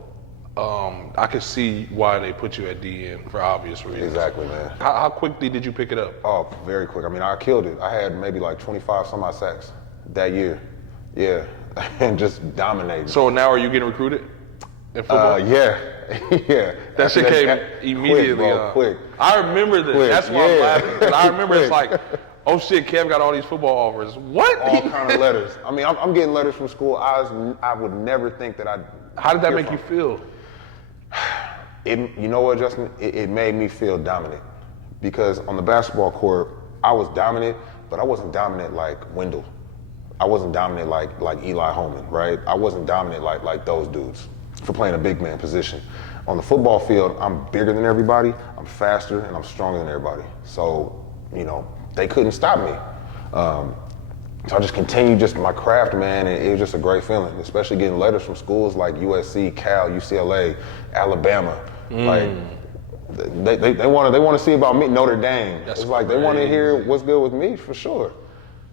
I could see why they put you at DN for obvious reasons. Exactly, man. How quickly did you pick it up? Oh, very quick. I mean, I killed it. I had maybe like 25 some odd sacks that year. Yeah, and just dominated. So now are you getting recruited in football? Yeah. Yeah. That shit came immediately. Quick. I remember this. Quick, That's why I'm yeah. laughing. 'Cause I remember it's like, oh shit, Kev got all these football offers. What? All kind of letters. I mean, I'm getting letters from school. I would never think that I'd. How did that make you feel? You know what, Justin? It made me feel dominant, because on the basketball court, I was dominant, but I wasn't dominant like Wendell. I wasn't dominant like Eli Holman, right? I wasn't dominant like those dudes for playing a big man position. On the football field, I'm bigger than everybody, I'm faster, and I'm stronger than everybody. So, they couldn't stop me. So I just continued my craft, man, and it was just a great feeling, especially getting letters from schools like USC, Cal, UCLA, Alabama. Like, they want to see about me, Notre Dame. It's like they want to hear what's good with me, for sure.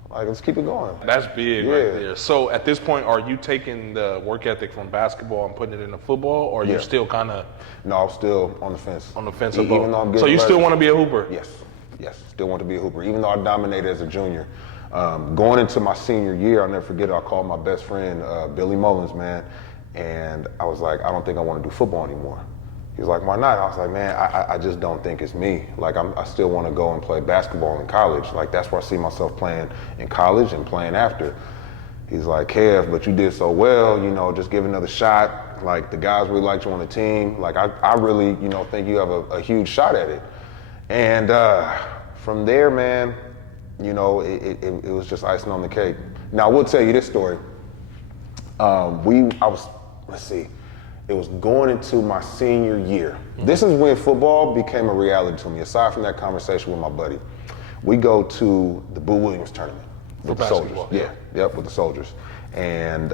Like, let's keep it going. That's big right there. So at this point, are you taking the work ethic from basketball and putting it into football, or are you still kind of? No, I'm still on the fence. On the fence Even about. though I'm getting So you letters, still want to be a hooper? Yes, still want to be a hooper. Even though I dominated as a junior. Going into my senior year, I'll never forget it, I called my best friend, Billy Mullins, man, and I was like, I don't think I want to do football anymore. He was like, why not? I was like, man, I just don't think it's me. Like, I still want to go and play basketball in college. Like, that's where I see myself playing in college and playing after. He's like, Kev, but you did so well, just give it another shot. Like, the guys really liked you on the team. Like, I really, think you have a huge shot at it. And from there, man, it was just icing on the cake. Now, I will tell you this story. It was going into my senior year. This is when football became a reality to me, aside from that conversation with my buddy. We go to the Boo Williams tournament with the soldiers. With the soldiers. And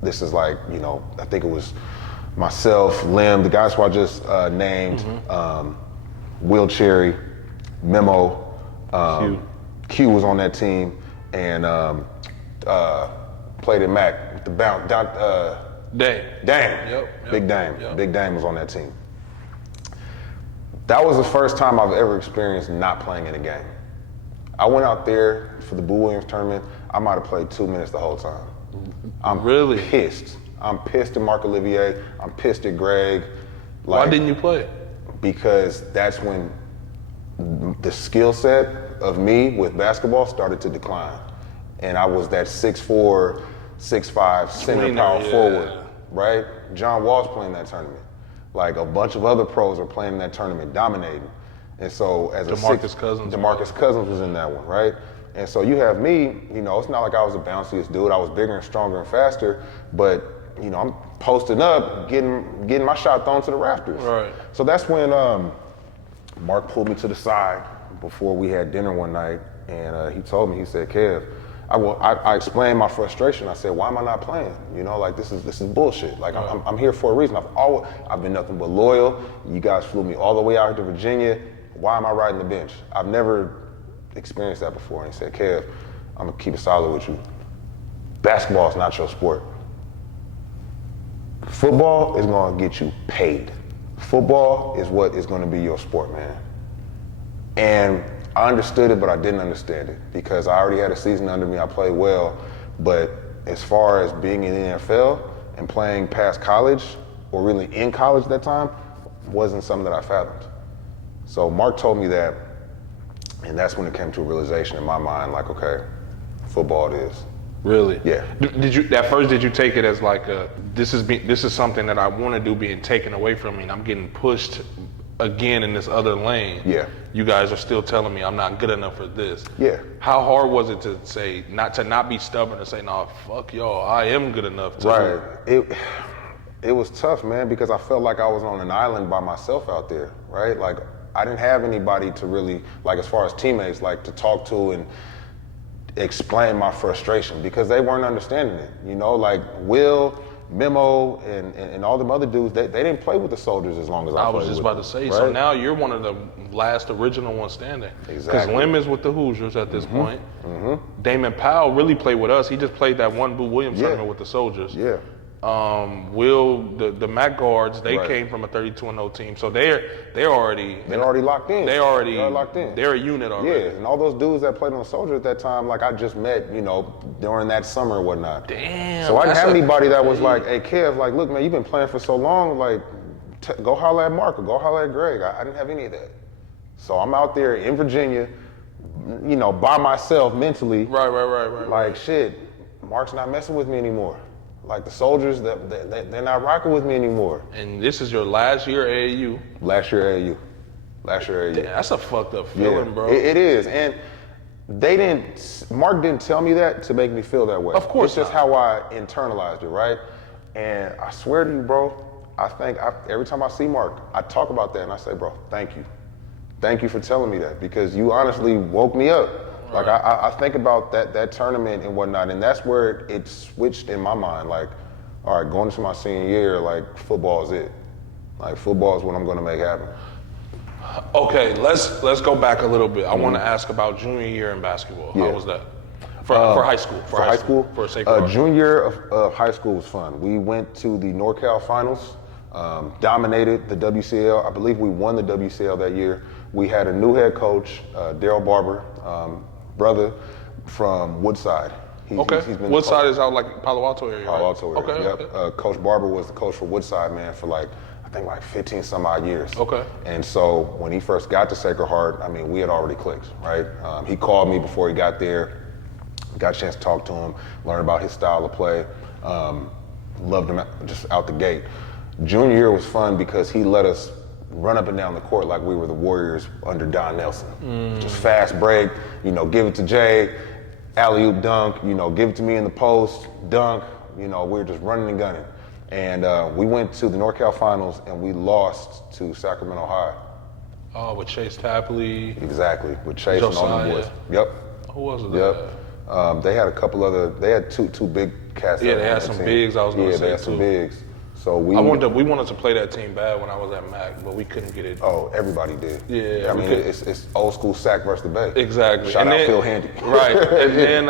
this is like, I think it was myself, Lim, the guys who I just named, Will Cherry, Memo, Q was on that team, and played at Mac with the bounce. Dame. Yep. Big Dame. Yep. Big Dame was on that team. That was the first time I've ever experienced not playing in a game. I went out there for the Boo Williams tournament. I might have played 2 minutes the whole time. I'm really pissed. I'm pissed at Mark Olivier. I'm pissed at Greg. Why didn't you play? Because that's when the skill set of me with basketball started to decline. And I was that 6'4", 6'5", center power forward, right? John Wall's playing that tournament. Like, a bunch of other pros are playing in that tournament, dominating. And so as DeMarcus Cousins was in that one, right? And so you have me, it's not like I was the bounciest dude. I was bigger and stronger and faster, but I'm posting up, getting my shot thrown to the rafters. Right. So that's when Mark pulled me to the side before we had dinner one night, and he told me, he said, Kev, I explained my frustration. I said, why am I not playing? Like, this is bullshit. Like, I'm here for a reason. I've been nothing but loyal. You guys flew me all the way out here to Virginia. Why am I riding the bench? I've never experienced that before. And he said, Kev, I'm gonna keep it solid with you. Basketball is not your sport. Football is gonna get you paid. Football is what is gonna be your sport, man. And I understood it, but I didn't understand it, because I already had a season under me. I played well, but as far as being in the NFL and playing past college, or really in college at that time, wasn't something that I fathomed. So Mark told me that, and that's when it came to a realization in my mind, like, okay, football it is. Really? Yeah. Did you take it as like this is something that I want to do being taken away from me, and I'm getting pushed again in this other lane? Yeah. You guys are still telling me I'm not good enough for this. Yeah. How hard was it to say, not be stubborn and say, no, fuck y'all, I am good enough to. Right. It was tough, man, because I felt like I was on an island by myself out there, right? Like, I didn't have anybody to really, like, as far as teammates, like, to talk to and explain my frustration, because they weren't understanding it. Like, Will Memo, and all them other dudes, they didn't play with the soldiers as long as I played. I was just about to say, right? so now you're one of the last original ones standing. Exactly. Because Lim is with the Hoosiers at this point. Damon Powell really played with us. He just played that one Boo Williams tournament with the Soldiers. Yeah. Will, the Mac guards, they came from a 32-0 team, so they're already locked in. They're already locked in. They're a unit already. Yeah, and all those dudes that played on the Soldiers at that time, like I just met, during that summer or whatnot. Damn. So I didn't have anybody that was like, "Hey, Kev, like, look, man, you've been playing for so long, like, go holler at Mark or go holler at Greg." I didn't have any of that. So I'm out there in Virginia, by myself mentally. Right. Like, shit, Mark's not messing with me anymore. Like the Soldiers, they're not rocking with me anymore. And this is your last year AAU. Last year AAU. Damn, that's a fucked up feeling, bro. It is, and Mark didn't tell me that to make me feel that way. Of course it's just how I internalized it, right? And I swear to you, bro, every time I see Mark, I talk about that and I say, bro, thank you. Thank you for telling me that, because you honestly woke me up. Like I think about that tournament and whatnot, and that's where it switched in my mind. Like, all right, going into my senior year, like football is it. Like football is what I'm going to make happen. Okay, let's go back a little bit. I want to ask about junior year in basketball. Yeah. How was that? For high school. For high school? For Sacred Heart. Junior year of high school was fun. We went to the NorCal finals, dominated the WCL. I believe we won the WCL that year. We had a new head coach, Daryl Barber, brother from Woodside. He's been Woodside is out like Palo Alto area, Palo right? Alto area, yep. Okay. Coach Barber was the coach for Woodside, man, for I think 15 some odd years. Okay. And so when he first got to Sacred Heart, I mean, we had already clicked, right? He called me before he got there, got a chance to talk to him, learn about his style of play, loved him just out the gate. Junior year was fun because he let us run up and down the court like we were the Warriors under Don Nelson. Just fast break, give it to Jay, alley-oop dunk, give it to me in the post, dunk, we were just running and gunning. And we went to the NorCal finals and we lost to Sacramento High. Oh, with Chase Tapley. Exactly, with Chase and all the boys. Yep. Who was it? Yep. They had a couple other, they had two big cats. Yeah, they had some bigs, I was going to say, they had some bigs. So we wanted to play that team bad when I was at Mac, but we couldn't get it. Oh, everybody did. Yeah. I mean, it's old school Sac versus the Bay. Exactly. Shout out Phil Handy. Right. And then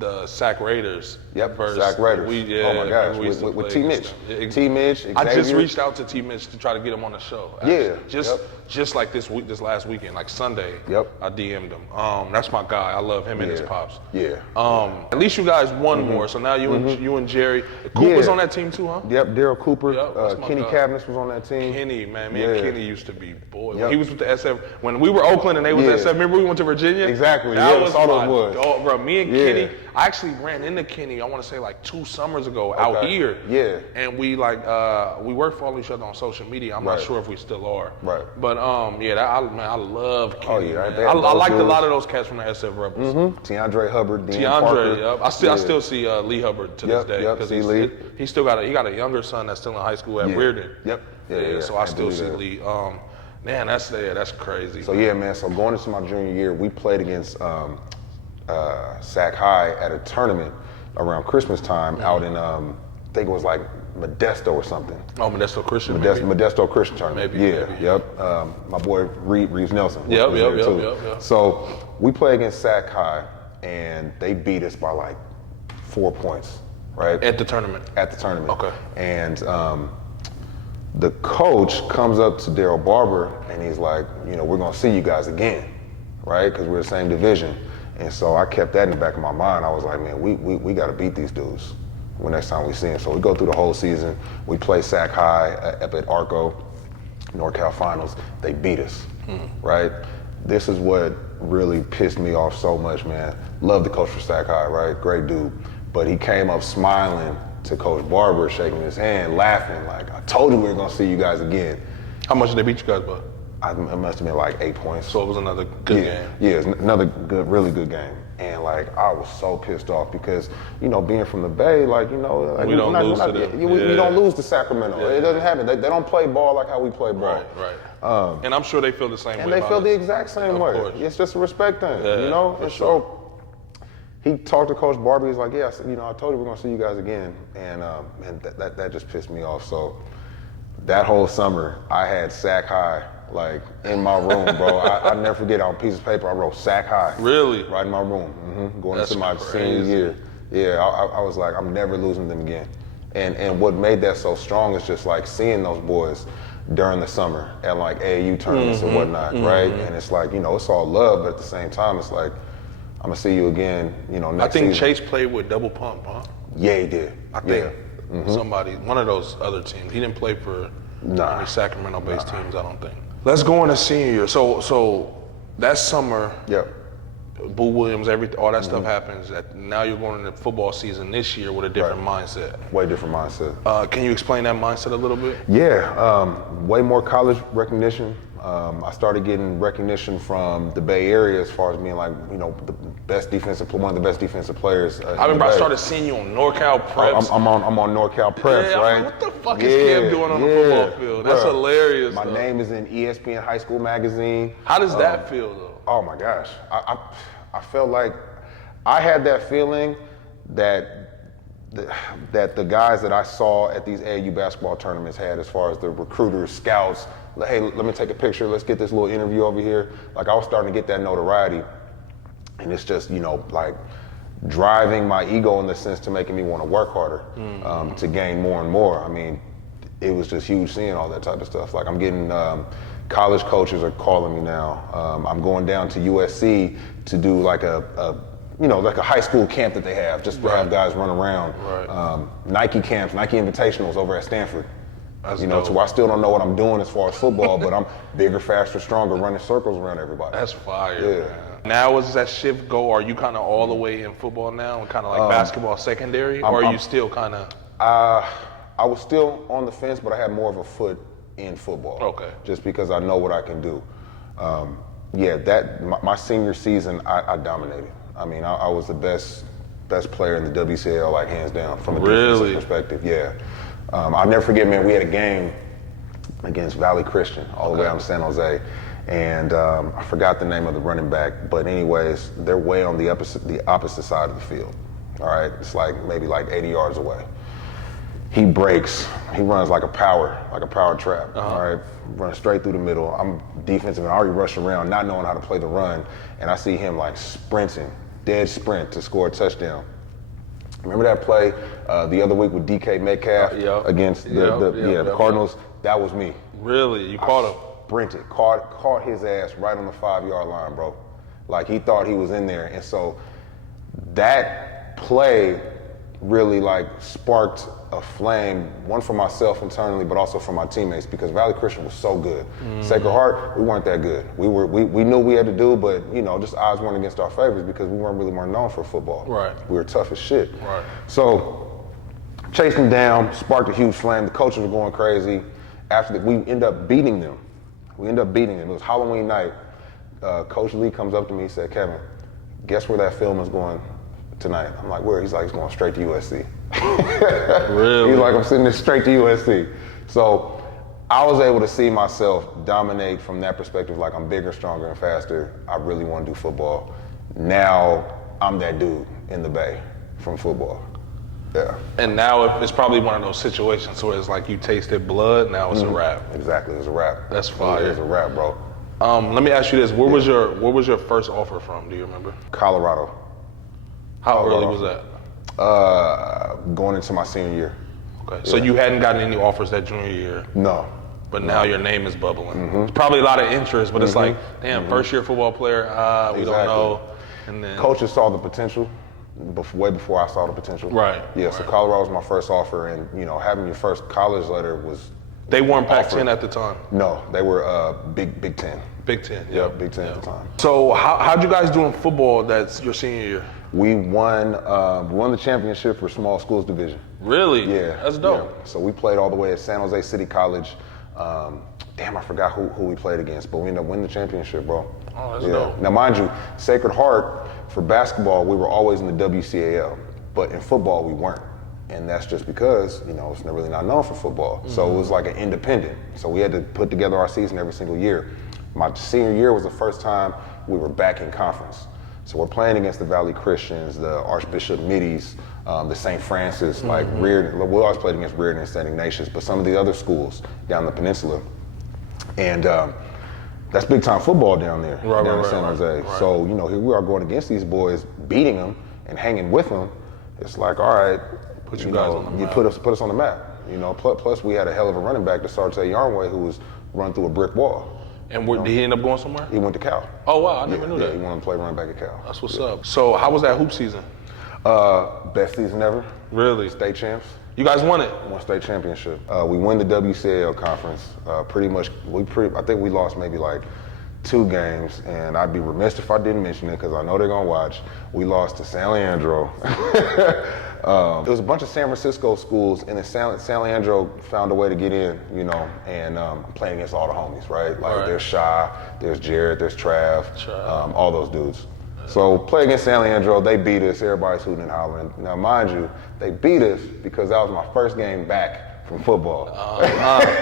the Sac Raiders. Yep, versus Sac Raiders. Oh my gosh, with T. Mitch. T. Mitch, Xavier. I just reached out to T. Mitch to try to get him on the show. Actually. Yeah. Just like this last weekend, like Sunday. Yep. I DM'd him. That's my guy. I love him and his pops. Yeah. At least you guys won more. So now you and Jerry. Cooper's on that team too, huh? Yep. Daryl Cooper. Yep, Kenny Cabinets was on that team. Kenny, man, me and Kenny used to be boys. When he was with the SF, when we were Oakland and they was SF. Remember we went to Virginia? Exactly. That was all my those dog, bro. Me and Kenny. I actually ran into Kenny. I want to say like 2 summers ago out here. Yeah. And we we work for each other on social media. I'm not sure if we still are. Right. But I love Kenny. Oh, yeah. I liked a lot of those cats from the SF Rebels. Tiandre Hubbard, Dean Parker. Yep. I still see Lee Hubbard to this day because he still got a younger son that's still in high school at Reardon. Yep. Yeah. So I still see Lee. Man, that's crazy. So man. So going into my junior year, we played against Sac High at a tournament around Christmas time out in I think it was like Modesto or something. Oh, Modesto Christian. Modesto Christian tournament. Maybe. Yep. My boy Reeves Nelson. Yep. So we played against Sac High, and they beat us by like 4 points, right? At the tournament. Okay. And the coach comes up to Daryl Barber, and he's like, we're gonna see you guys again, right? Because we're the same division. And so I kept that in the back of my mind. I was like, man, we got to beat these dudes when next time we see them. So we go through the whole season. We play Sac High up at Arco, NorCal finals. They beat us, right? This is what really pissed me off so much, man. Love the coach for Sac High, right? Great dude. But he came up smiling to Coach Barber, shaking his hand, laughing, like, I told you we were going to see you guys again. How much did they beat you guys by? It must have been like 8 points. So it was another good game. Yeah, it was another really good game. And I was so pissed off because, being from the Bay, we don't lose to Sacramento. Yeah. It doesn't happen. They don't play ball like how we play ball. Right. And I'm sure they feel the same way. And they feel the exact same way. It's just a respect thing, Yeah, And so he talked to Coach Barbie. He's like, yeah, I said, I told you we're gonna see you guys again, and that just pissed me off. So that whole summer, I had sack high like in my room, bro. I never forget, on a piece of paper I wrote sack high. Really? Right in my room, going That's into my crazy. senior year. Yeah, I was like, I'm never losing them again. And what made that so strong is just like seeing those boys during the summer at like AAU tournaments and whatnot, right? And it's like, it's all love, but at the same time, it's like, I'm gonna see you again, next I think season. Chase played with Double Pump, huh? Yeah, he did. I think somebody, one of those other teams. He didn't play for any Sacramento-based teams, I don't think. Let's go into senior year. So that summer, Yep. Boo Williams, all that stuff happens. Now you're going into football season this year with a different mindset. Way different mindset. Can you explain that mindset a little bit? Yeah, way more college recognition. I started getting recognition from the Bay Area as far as being like, one of the best defensive players. I remember I started seeing you on NorCal Preps. I'm on NorCal Preps, right? Like, what the fuck is Cam doing on the football field? That's hilarious. My name is in ESPN High School Magazine. How does that feel, though? Oh my gosh, I felt like I had that feeling that the guys that I saw at these AAU basketball tournaments had, as far as the recruiters, scouts. Like, hey, let me take a picture. Let's get this little interview over here. Like, I was starting to get that notoriety, and it's just like driving my ego in the sense to making me want to work harder, to gain more and more. I mean, it was just huge seeing all that type of stuff. Like, I'm getting college coaches are calling me now. I'm going down to USC to do like like a high school camp that they have, just to have guys run around. Right. Nike camps, Nike Invitationals over at Stanford. That's to dope. where I still don't know what I'm doing as far as football, but I'm bigger, faster, stronger, running circles around everybody. That's fire, Yeah. man. Now, does that shift go? Are you kind of all the way in football now, and kind of like basketball secondary, or are you still kind of? I was still on the fence, but I had more of a foot in football. Okay. Just because I know what I can do. My senior season, I dominated. I mean, I was the best player in the WCL, like hands down, from a defensive perspective. Yeah. I'll never forget, man. We had a game against Valley Christian, all the way out in San Jose, and I forgot the name of the running back. But anyways, they're way on the opposite side of the field. All right, it's like maybe like 80 yards away. He breaks. He runs like a power trap. All right, runs straight through the middle. I'm defensive and I already rush around, not knowing how to play the run, and I see him like sprinting, dead sprint to score a touchdown. Remember that play the other week with DK Metcalf against the Cardinals? That was me. Really? You caught him? Sprinted, caught his ass right on the 5-yard line, bro. Like, he thought he was in there, and so that play really like sparked a flame, one for myself internally, but also for my teammates, because Valley Christian was so good. Sacred Heart, we weren't that good. We knew what we had to do, but just odds weren't against our favors because we weren't known for football. Right. We were tough as shit. Right. So chased them down, sparked a huge flame. The coaches were going crazy. After that, we end up beating them. It was Halloween night. Coach Lee comes up to me and said, "Kevin, guess where that film is going tonight?" I'm like, "Where?" He's like, "It's going straight to USC." Really? He's like, "I'm sending it straight to USC." So I was able to see myself dominate from that perspective. Like, I'm bigger, stronger, and faster. I really want to do football. Now I'm that dude in the Bay from football. Yeah. And now it's probably one of those situations where it's like you tasted blood, now it's a wrap. Exactly, it's a wrap. That's fire. It's a wrap, bro. Let me ask you this: where was your first offer from? Do you remember? Colorado. How early was that? Going into my senior year. Okay. So you hadn't gotten any offers that junior year? No. But now your name is bubbling. It's probably a lot of interest, but it's like, damn, first year football player, we don't know. And then coaches saw the potential way before I saw the potential. Right. Yeah, right. So Colorado was my first offer, and having your first college letter was. They weren't Pac-10 at the time? No, they were Big Ten. Big Ten. Yep, Big Ten at the time. So how'd you guys do in football that's your senior year? We won the championship for small schools division. Really? Yeah. That's dope. Yeah. So we played all the way at San Jose City College. Damn, I forgot who we played against, but we ended up winning the championship, bro. Oh, that's dope. Now, mind you, Sacred Heart, for basketball, we were always in the WCAL, but in football, we weren't. And that's just because, it's really not known for football. So it was like an independent. So we had to put together our season every single year. My senior year was the first time we were back in conference. So we're playing against the Valley Christians, the Archbishop Middies, the St. Francis, like Reardon. We always played against Reardon and St. Ignatius, but some of the other schools down the peninsula. And that's big time football down there, down in San Jose. Right. So, you know, here we are going against these boys, beating them and hanging with them. It's like, all right, put you guys on the map. Put us on the map. You know, plus we had a hell of a running back, the Sartre Yarnway, who was run through a brick wall. And did he end up going somewhere? He went to Cal. Oh wow, I never knew that. Yeah, he wanted to play running back at Cal. That's what's up. So how was that hoop season? Best season ever. Really? State champs. You guys won it? Won state championship. We won the WCAL conference. I think we lost maybe like 2 games, and I'd be remiss if I didn't mention it because I know they're gonna watch. We lost to San Leandro. It was a bunch of San Francisco schools, and then San Leandro found a way to get in, you know, and playing against all the homies, right? Like there's Shy, there's Jared, there's Trav, all those dudes. So play against San Leandro, they beat us, everybody's hooting and hollering. Now mind you, they beat us because that was my first game back from football. That's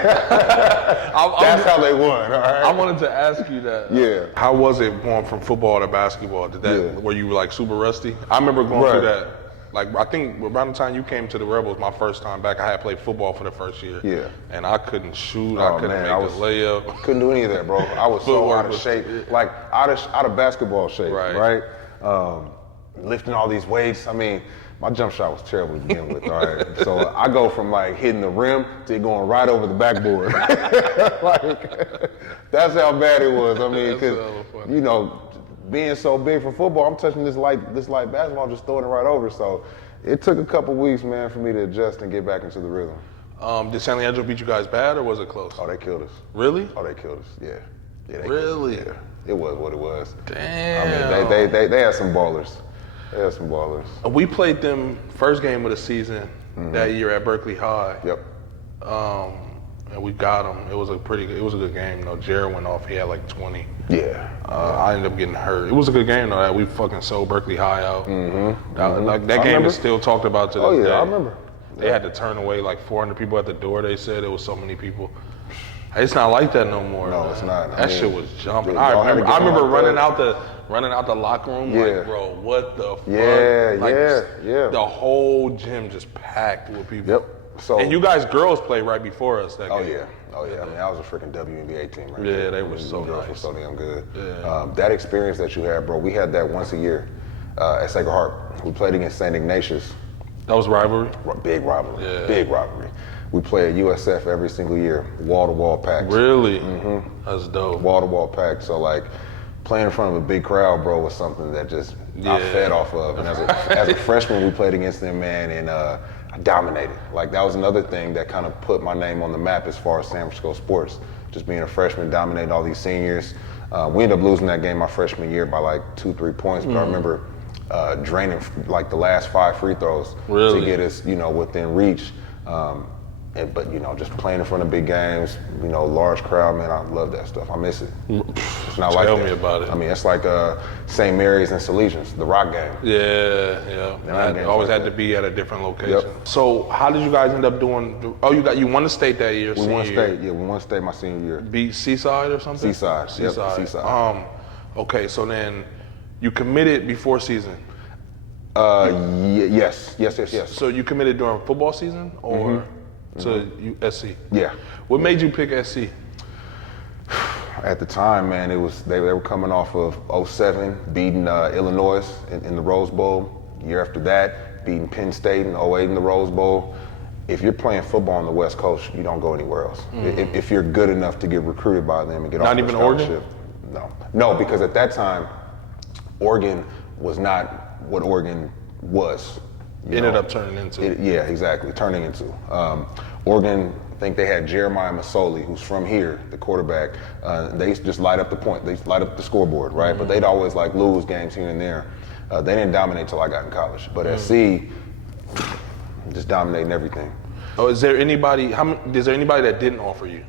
how they won, all right? I wanted to ask you that. Yeah. How was it going from football to basketball? Were you like super rusty? I remember going through that. Like, I think around the time you came to the Rebels, my first time back, I had played football for the first year. Yeah. And I couldn't shoot, I couldn't make a layup. Couldn't do any of that, bro. I was so out of shape, like out of basketball shape, right? Lifting all these weights. I mean, my jump shot was terrible to begin with, all right? So I go from like hitting the rim to going right over the backboard. Like, that's how bad it was. I mean, because, you know, being so big for football, I'm touching this light basketball, just throwing it right over. So it took a couple weeks, man, for me to adjust and get back into the rhythm. Did San Leandro beat you guys bad, or was it close? Oh, they killed us. Really? Oh, they killed us. Yeah. Really? Yeah. It was what it was. Damn. I mean, they had some ballers. They had some ballers. We played them first game of the season that year at Berkeley High. Yep. And we got them. It was a good game though. Jared went off. He had like 20. Yeah. I ended up getting hurt. It was a good game though. That we fucking sold Berkeley High out. Like that game is still talked about to this day. I remember. They had to turn away like 400 people at the door. They said it was so many people. It's not like that no more. No, it's not. That shit was jumping. I remember running out the locker room like, bro, what the fuck? Yeah. The whole gym just packed with people. Yep. So, and you guys girls played right before us that game. Oh yeah. I mean, that was a freaking WNBA team right there. Yeah, they were so nice. Were so damn good. Yeah. That experience that you had, bro, we had that once a year at Sacred Heart. We played against St. Ignatius. That was rivalry? Big rivalry. Yeah. Big rivalry. We play at USF every single year, wall-to-wall packed. Really? That's dope. Wall-to-wall packed. So like, playing in front of a big crowd, bro, was something that just I fed off of. And as a freshman, we played against them, man, and I dominated. Like, that was another thing that kind of put my name on the map as far as San Francisco sports. Just being a freshman, dominating all these seniors. We ended up losing that game my freshman year by like 2-3 points, but I remember draining like the last 5 free throws to get us, you know, within reach. But, you know, just playing in front of big games, you know, large crowd, man, I love that stuff. I miss it. It's not like that. Tell me about it. I mean, it's like St. Mary's and Salesians, the rock game. Yeah. I always had to be at a different location. Yep. So how did you guys end up doing? You won the state that year. We won state. Yeah, we won state my senior year. Beat Seaside or something? Seaside. Yep, Seaside. Okay, so then you committed before season. Yes. So you committed during football season or to SC? Yeah. What made you pick SC? At the time, man, it was they were coming off of 07, beating Illinois in the Rose Bowl. Year after that, beating Penn State in 08 in the Rose Bowl. If you're playing football on the West Coast, you don't go anywhere else. If you're good enough to get recruited by them and get off the scholarship. No, because at that time, Oregon was not what Oregon was. Ended up turning into. Turning into. Oregon, I think they had Jeremiah Masoli, who's from here, the quarterback. They used to just light up the point. They light up the scoreboard, right? But they'd always like lose games here and there. They didn't dominate till I got in college. But SC, just dominating everything. Oh, is there anybody that didn't offer you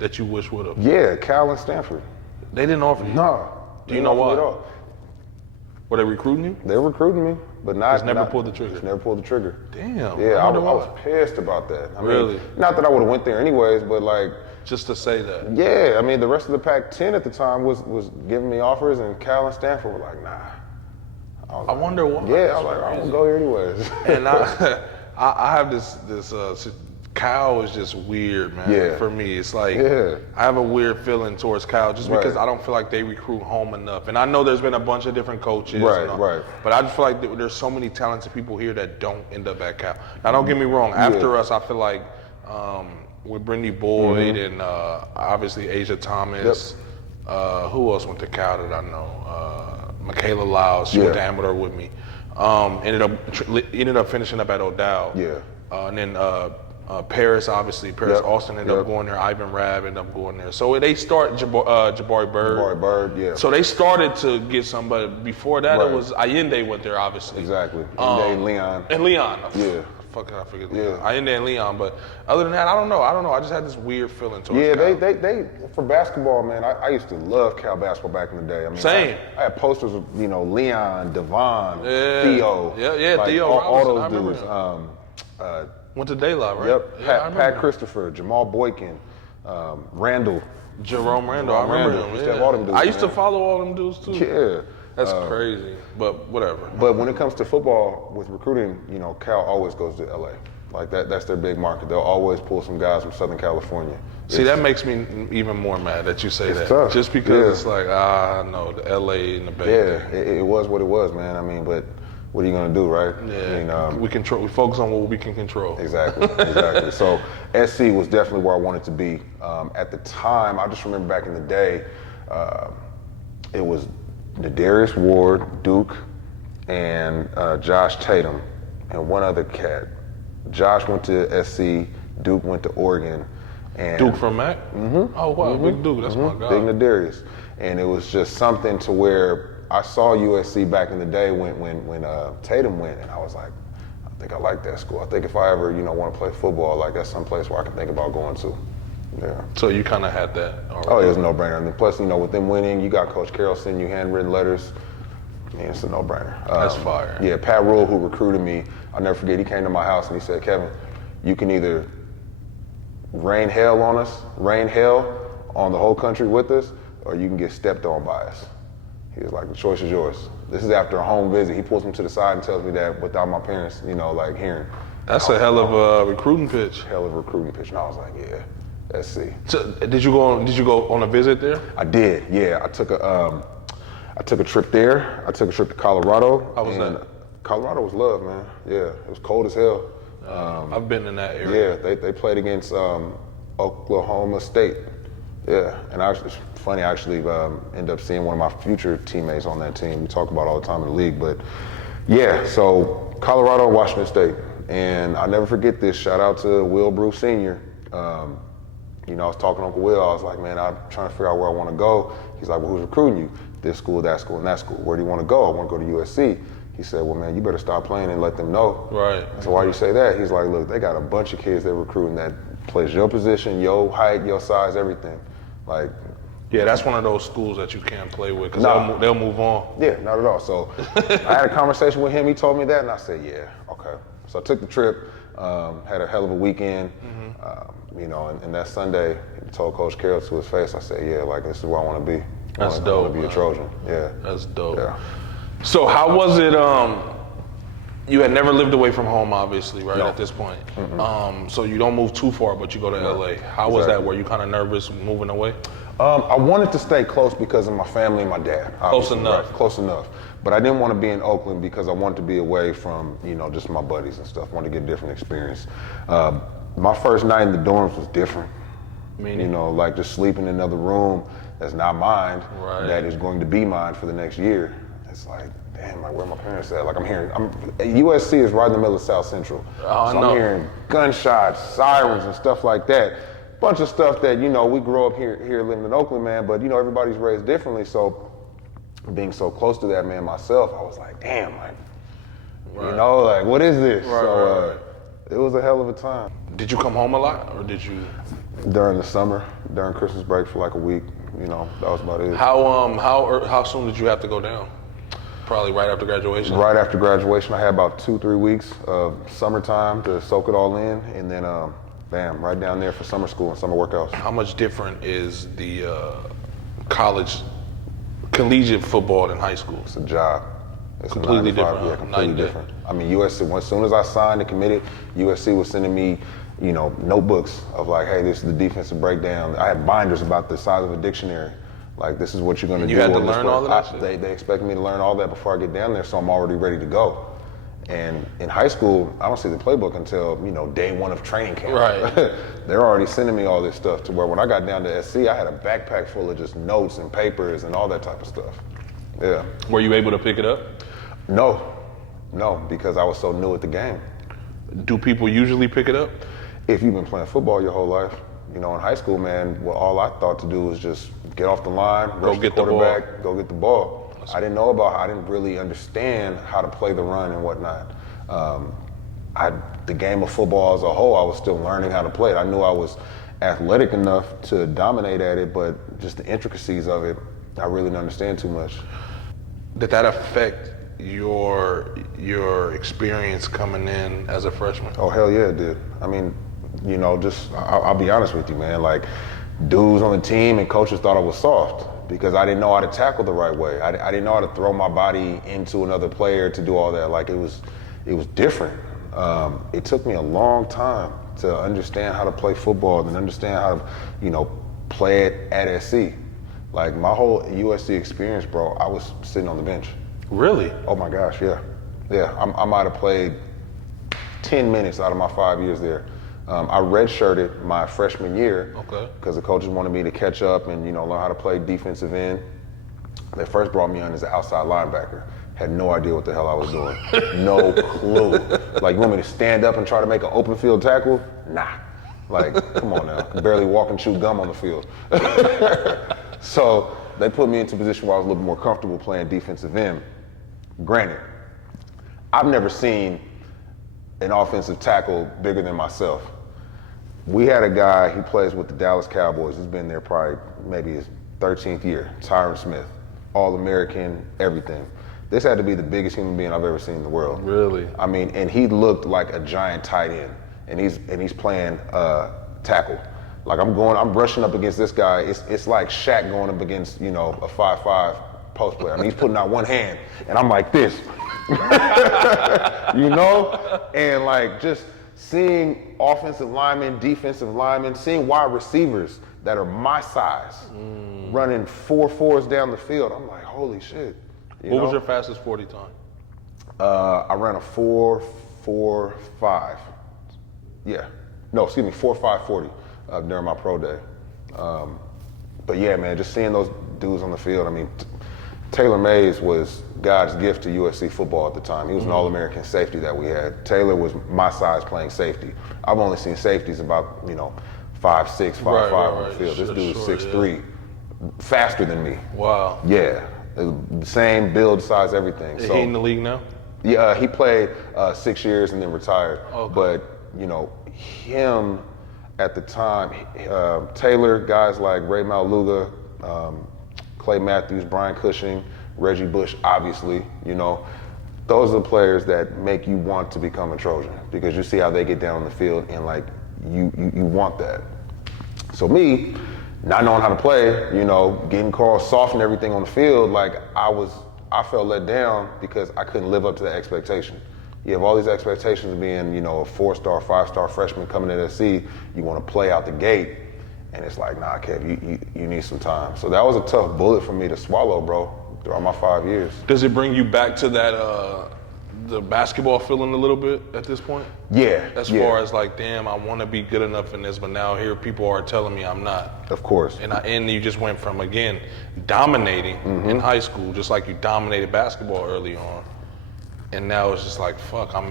that you wish would have? Yeah, Cal and Stanford. They didn't offer you? No. Do you know why? Were they recruiting you? They were recruiting me, but Just never pulled the trigger. Just never pulled the trigger. Damn. Yeah, I was pissed about that. I really? mean, not that I would have went there anyways, but like. Just to say that. Yeah, I mean, the rest of the Pac-10 at the time was giving me offers, and Cal and Stanford were like, nah. I wonder why. Yeah, I was like, I'm gonna go here anyways. And I have this Cal is just weird, man. Yeah. For me, it's like I have a weird feeling towards Cal just because I don't feel like they recruit home enough. And I know there's been a bunch of different coaches, right. But I just feel like there's so many talented people here that don't end up at Cal. Now, don't get me wrong. After us, I feel like with Brittany Boyd and obviously Asia Thomas. Who else went to Cal that I know? Michaela Lyles. She went to Amador with me. Ended up finishing up at O'Dowd. And then Paris, obviously, Austin ended up going there. Ivan Rabb ended up going there. So they start Jabari Bird. Jabari Bird, So they started to get somebody. Before that, it was Allende went there, obviously. Exactly. And Leon. And Leon. Yeah. Fuck, I forget Leon. Allende and Leon. But other than that, I don't know. I just had this weird feeling towards Cal. They for basketball, man. I used to love Cal basketball back in the day. I mean, Same. I had posters of Leon, Devon, Theo. Yeah, Theo. All those dudes. Went to De La, right? Yep. Pat Christopher, Jamal Boykin, Randall. Jerome Randall. I remember him. All them dudes, I used to follow all them dudes too. Yeah. That's crazy, but whatever. But when it comes to football, with recruiting, Cal always goes to LA. Like that's their big market. They'll always pull some guys from Southern California. See, that makes me even more mad that you say that. Tough. Just because it's like, no, the LA and the Bay. Yeah, it was what it was, man. I mean, but what are you gonna do, right? Yeah. We focus on what we can control. Exactly. So SC was definitely where I wanted to be. At the time, I just remember back in the day, it was Darius Ward, Duke, and Josh Tatum, and one other cat. Josh went to SC, Duke went to Oregon. And Duke from Mac? Mm-hmm. Oh, wow, Big Duke, that's my guy. Big Darius. And it was just something to where I saw USC back in the day when Tatum went, and I was like, I think I like that school. I think if I ever, want to play football, like that's someplace where I can think about going to. Yeah. So you kind of had that already. Oh, it was a no-brainer. And plus, with them winning, you got Coach Carroll sending you handwritten letters. Yeah, it's a no-brainer. That's fire. Yeah, Pat Rule, who recruited me, I'll never forget, he came to my house and he said, Kevin, you can either rain hell on us, rain hell on the whole country with us, or you can get stepped on by us. He was like, the choice is yours. This is after a home visit. He pulls me to the side and tells me that without my parents, hearing. That's a hell of a recruiting pitch. Hell of a recruiting pitch. And I was like, yeah, let's see. So did you go on a visit there? I did, yeah. I took a trip there. I took a trip to Colorado. How was that? Colorado was love, man. Yeah, it was cold as hell. I've been in that area. Yeah, they played against Oklahoma State. Yeah, and it's funny, I actually ended up seeing one of my future teammates on that team. We talk about all the time in the league, but yeah, so Colorado, Washington State. And I'll never forget this. Shout out to Will Bruce Sr. I was talking to Uncle Will. I was like, man, I'm trying to figure out where I want to go. He's like, well, who's recruiting you? This school, that school, and that school. Where do you want to go? I want to go to USC. He said, well, man, you better stop playing and let them know. Right. So why do you say that? He's like, look, they got a bunch of kids they're recruiting that plays your position, your height, your size, everything. Like, yeah, that's one of those schools that you can't play with because they'll move on. Yeah, not at all. So I had a conversation with him. He told me that, and I said, yeah, okay. So I took the trip, had a hell of a weekend. And that Sunday, he told Coach Carroll to his face, I said, yeah, like, this is where I want to be. That's dope. I want to be a Trojan. Yeah. That's dope. Yeah. So how was it? You had never lived away from home, obviously, right? No. At this point. So you don't move too far, but you go to LA. How was that? Were you kind of nervous moving away? I wanted to stay close because of my family and my dad. Close enough. Right, close enough. But I didn't want to be in Oakland because I wanted to be away from, just my buddies and stuff. I wanted to get a different experience. My first night in the dorms was different. Meaning? Like just sleeping in another room that's not mine, that is going to be mine for the next year. It's like, damn, like where my parents at? Like USC is right in the middle of South Central. I'm hearing gunshots, sirens and stuff like that. Bunch of stuff that, we grew up here living in Oakland, man, but everybody's raised differently. So being so close to that, man, myself, I was like, damn, like, like what is this? It was a hell of a time. Did you come home a lot or did you? During the summer, during Christmas break for like a week, that was about it. How soon did you have to go down? Probably right after graduation? Right after graduation, I had about 2-3 weeks of summertime to soak it all in, and then bam, right down there for summer school and summer workouts. How much different is the collegiate football than high school? It's a job. It's completely a 9 to 5, different. yeah, completely different. I mean, USC, as soon as I signed and committed, USC was sending me, notebooks of like, hey, this is the defensive breakdown. I had binders about the size of a dictionary. Like, this is what you're going to do. You had to learn all of that shit? They expected me to learn all that before I get down there, so I'm already ready to go. And in high school, I don't see the playbook until, day one of training camp. Right. They're already sending me all this stuff to where when I got down to SC, I had a backpack full of just notes and papers and all that type of stuff. Yeah. Were you able to pick it up? No, because I was so new at the game. Do people usually pick it up? If you've been playing football your whole life, in high school, man, all I thought to do was just get off the line, rush the quarterback, go get the ball. I didn't really understand how to play the run and whatnot. The game of football as a whole, I was still learning how to play it. I knew I was athletic enough to dominate at it, but just the intricacies of it, I really didn't understand too much. Did that affect your experience coming in as a freshman? Oh, hell yeah, it did. I mean, I'll be honest with you, man. Like, dudes on the team and coaches thought I was soft because I didn't know how to tackle the right way. I didn't know how to throw my body into another player to do all that. Like, it was different. It took me a long time to understand how to play football and understand how to, play it at SC. Like, my whole USC experience, bro, I was sitting on the bench. Really? Oh my gosh, yeah. Yeah, I might have played 10 minutes out of my 5 years there. I redshirted my freshman year because the coaches wanted me to catch up and learn how to play defensive end. They first brought me on as an outside linebacker. Had no idea what the hell I was doing. No clue. Like, you want me to stand up and try to make an open field tackle? Nah. Like, come on now. Barely walk and chew gum on the field. So they put me into a position where I was a little more comfortable playing defensive end. Granted, I've never seen an offensive tackle bigger than myself. We had a guy, he plays with the Dallas Cowboys. He's been there probably maybe his 13th year, Tyron Smith. All-American, everything. This had to be the biggest human being I've ever seen in the world. Really? I mean, and he looked like a giant tight end, and he's playing tackle. Like, I'm brushing up against this guy. It's like Shaq going up against, a 5'5" post player. I mean, he's putting out one hand, and I'm like this. And like, just seeing offensive linemen, defensive linemen, seeing wide receivers that are my size running 4.4s down the field. I'm like, holy shit. What was your fastest 40 time? I ran a 4.45. Yeah. No, excuse me, 4.540 during my pro day. But yeah, man, just seeing those dudes on the field. I mean, Taylor Mays was God's gift to USC football at the time. He was an All-American safety that we had. Taylor was my size playing safety. I've only seen safeties about, 5'6", 5'5" on the field. This dude's 6'3", faster than me. Wow. Yeah, same build, size, everything. Is he in the league now? Yeah, he played 6 years and then retired. Okay. But, him at the time, Taylor, guys like Ray Maluga, Clay Matthews, Brian Cushing, Reggie Bush, obviously, those are the players that make you want to become a Trojan because you see how they get down on the field and like you want that. So me, not knowing how to play, getting called soft and everything on the field, like I felt let down because I couldn't live up to that expectation. You have all these expectations of being, a 4-star, 5-star freshman coming in SC. You want to play out the gate. And it's like, nah, Kev, you need some time. So that was a tough bullet for me to swallow, bro, throughout my 5 years. Does it bring you back to that, the basketball feeling a little bit at this point? Yeah. As far as like, damn, I want to be good enough in this, but now here people are telling me I'm not. Of course. And you just went from, again, dominating in high school, just like you dominated basketball early on. And now it's just like, fuck, I'm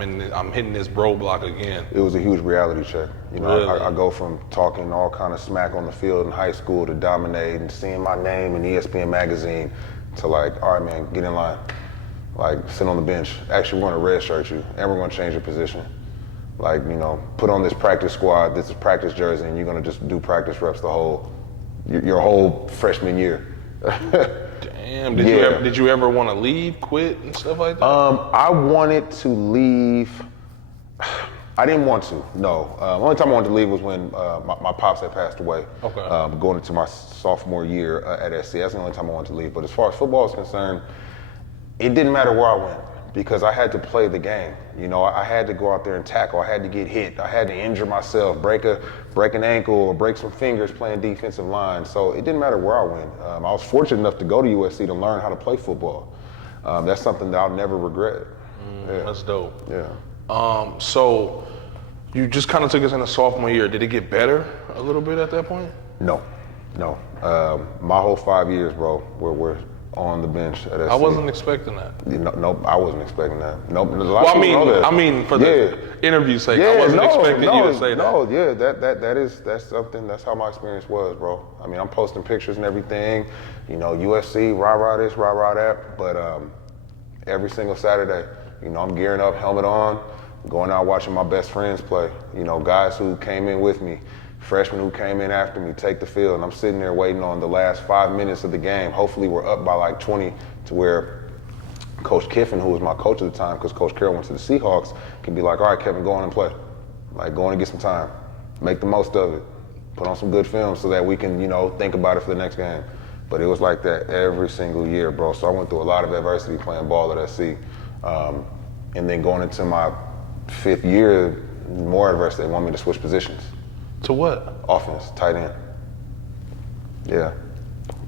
hitting this roadblock again. It was a huge reality check. Really? I go from talking all kind of smack on the field in high school to dominating, seeing my name in ESPN magazine to like, all right, man, get in line. Like, sit on the bench. Actually, we're going to redshirt you, and we're going to change your position. Like, put on this practice squad, this is practice jersey, and you're going to just do practice reps your whole freshman year. Damn, did you ever want to leave, quit, and stuff like that? I wanted to leave. I didn't want to, no. The only time I wanted to leave was when my pops had passed away. Okay. Going into my sophomore year at SC. That's the only time I wanted to leave. But as far as football is concerned, it didn't matter where I went because I had to play the game. You know, I had to go out there and tackle. I had to get hit. I had to injure myself, break an ankle or break some fingers playing defensive line. So it didn't matter where I went. I was fortunate enough to go to USC to learn how to play football. That's something that I'll never regret. Yeah. That's dope. Yeah. So you just kind of took us in a sophomore year. Did it get better a little bit at that point? No. My whole 5 years, bro, we're on the bench at SC. I wasn't expecting that. Nope, I wasn't expecting that. Nope. Well, I mean, for the interview's sake, I wasn't expecting you to say that. No, yeah, that's something. That's how my experience was, bro. I mean, I'm posting pictures and everything. You know, USC, rah this, rah that. But every single Saturday, you know, I'm gearing up, helmet on, going out watching my best friends play. You know, guys who came in with me. Freshmen who came in after me take the field, and I'm sitting there waiting on the last 5 minutes of the game. Hopefully we're up by like 20 to where Coach Kiffin, who was my coach at the time, because Coach Carroll went to the Seahawks, can be like, all right, Kevin, go on and play. Like, go on and get some time. Make the most of it. Put on some good film so that we can, you know, think about it for the next game. But it was like that every single year, bro. So I went through a lot of adversity playing ball at SC. And then going into my 5th year, more adversity. They want me to switch positions. To what? Offense, tight end. Yeah.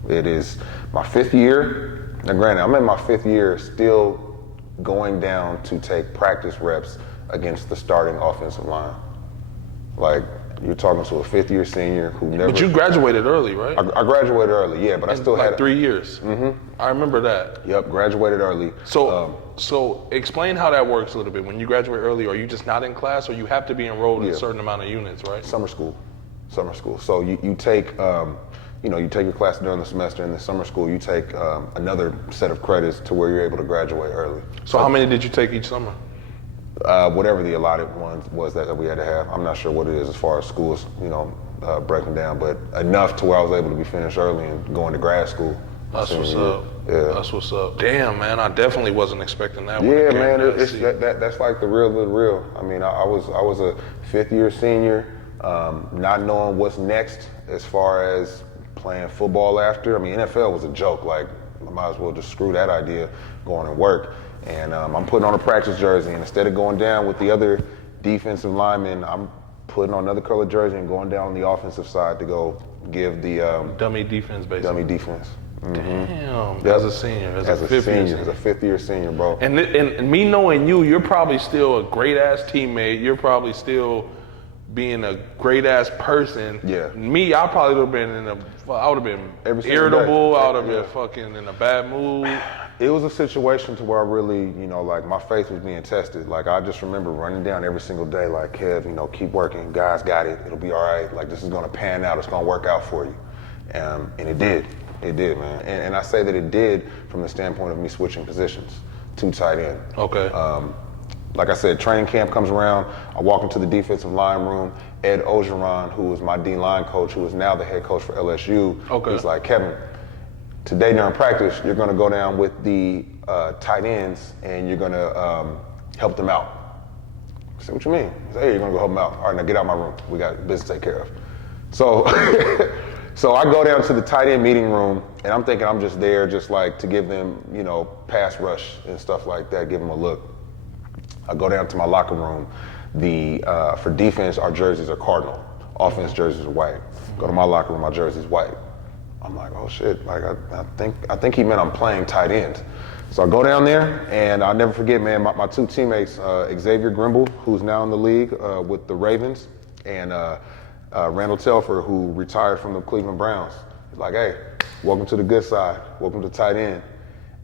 It is my 5th year. Now granted, I'm in my 5th year still going down to take practice reps against the starting offensive line. Like, you're talking to a 5th year senior who never... But you graduated early, right? I graduated early, yeah, but I still like had... 3 years. Mm-hmm. I remember that. Yep, graduated early. So explain how that works a little bit. When you graduate early, are you just not in class, or you have to be enrolled in a certain amount of units, right? Summer school. So you take, you take your class during the semester. In the summer school, you take another set of credits to where you're able to graduate early. So how many did you take each summer? Whatever the allotted one was that we had to have. I'm not sure what it is as far as schools, breaking down, but enough to where I was able to be finished early and going to grad school. That's what's up. Yeah. That's what's up. Damn, man, I definitely wasn't expecting that. Yeah, man, that's like the real of the real. I mean, I was a 5th year senior, not knowing what's next as far as playing football after. I mean, NFL was a joke. Like, I might as well just screw that idea, going and work. And I'm putting on a practice jersey, and instead of going down with the other defensive linemen, I'm putting on another colored jersey and going down on the offensive side to go give the dummy defense, basically. Dummy defense. Mm-hmm. Damn, yep. As a senior, as a 5th year senior, bro. And me knowing you, you're probably still a great ass teammate. You're probably still being a great ass person. Yeah. Me, I probably would have been irritable. I would have been fucking in a bad mood. It was a situation to where I really, like my faith was being tested. Like, I just remember running down every single day, like, Kev, keep working. Guys got it. It'll be all right. Like, this is gonna pan out. It's gonna work out for you. And it did. It did, man. And I say that it did from the standpoint of me switching positions to tight end. Okay. Like I said, training camp comes around. I walk into the defensive line room. Ed Ogeron, who was my D-line coach, who is now the head coach for LSU, he's like, Kevin, today during practice, you're going to go down with the tight ends and you're going to help them out. I said, what you mean? He said, hey, you're going to go help them out. All right, now get out of my room. We got business to take care of. So, so I go down to the tight end meeting room, and I'm thinking I'm just there just like to give them, pass rush and stuff like that, give them a look. I go down to my locker room. For defense, our jerseys are cardinal. Offense jerseys are white. Go to my locker room, my jersey's white. I'm like, oh shit, like I think he meant I'm playing tight end. So I go down there, and I'll never forget, man, my 2 teammates, Xavier Grimble, who's now in the league with the Ravens, and Randall Telfer, who retired from the Cleveland Browns. He's like, hey, welcome to the good side. Welcome to tight end.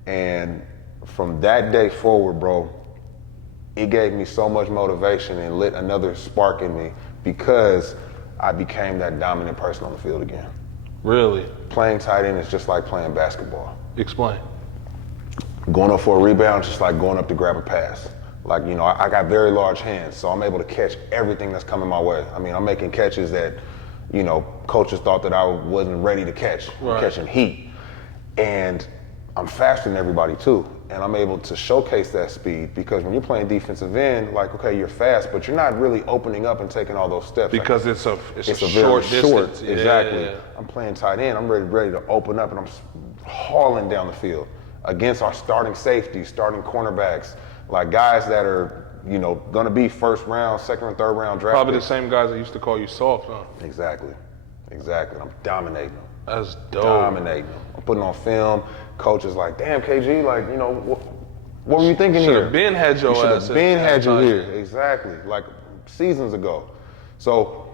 And from that day forward, bro, it gave me so much motivation and lit another spark in me because I became that dominant person on the field again. Really? Playing tight end is just like playing basketball. Explain. Going up for a rebound is just like going up to grab a pass. Like, I got very large hands, so I'm able to catch everything that's coming my way. I mean, I'm making catches that, coaches thought that I wasn't ready to catch. Right. I'm catching heat. And I'm faster than everybody too. And I'm able to showcase that speed because when you're playing defensive end, like, okay, you're fast, but you're not really opening up and taking all those steps. Because like, it's a short distance. Exactly. Yeah. I'm playing tight end. I'm ready to open up, and I'm hauling down the field. against our starting safeties, starting cornerbacks, like guys that are, going to be first round, second or third round draft Probably picks. the same guys that used to call you soft, huh? Exactly. I'm dominating them. That's dope. Dominating them. I'm putting on film. Coach is like, damn, KG, like, what were you thinking here? Should have been had your ass. Should have been had you here. Exactly. Like seasons ago. So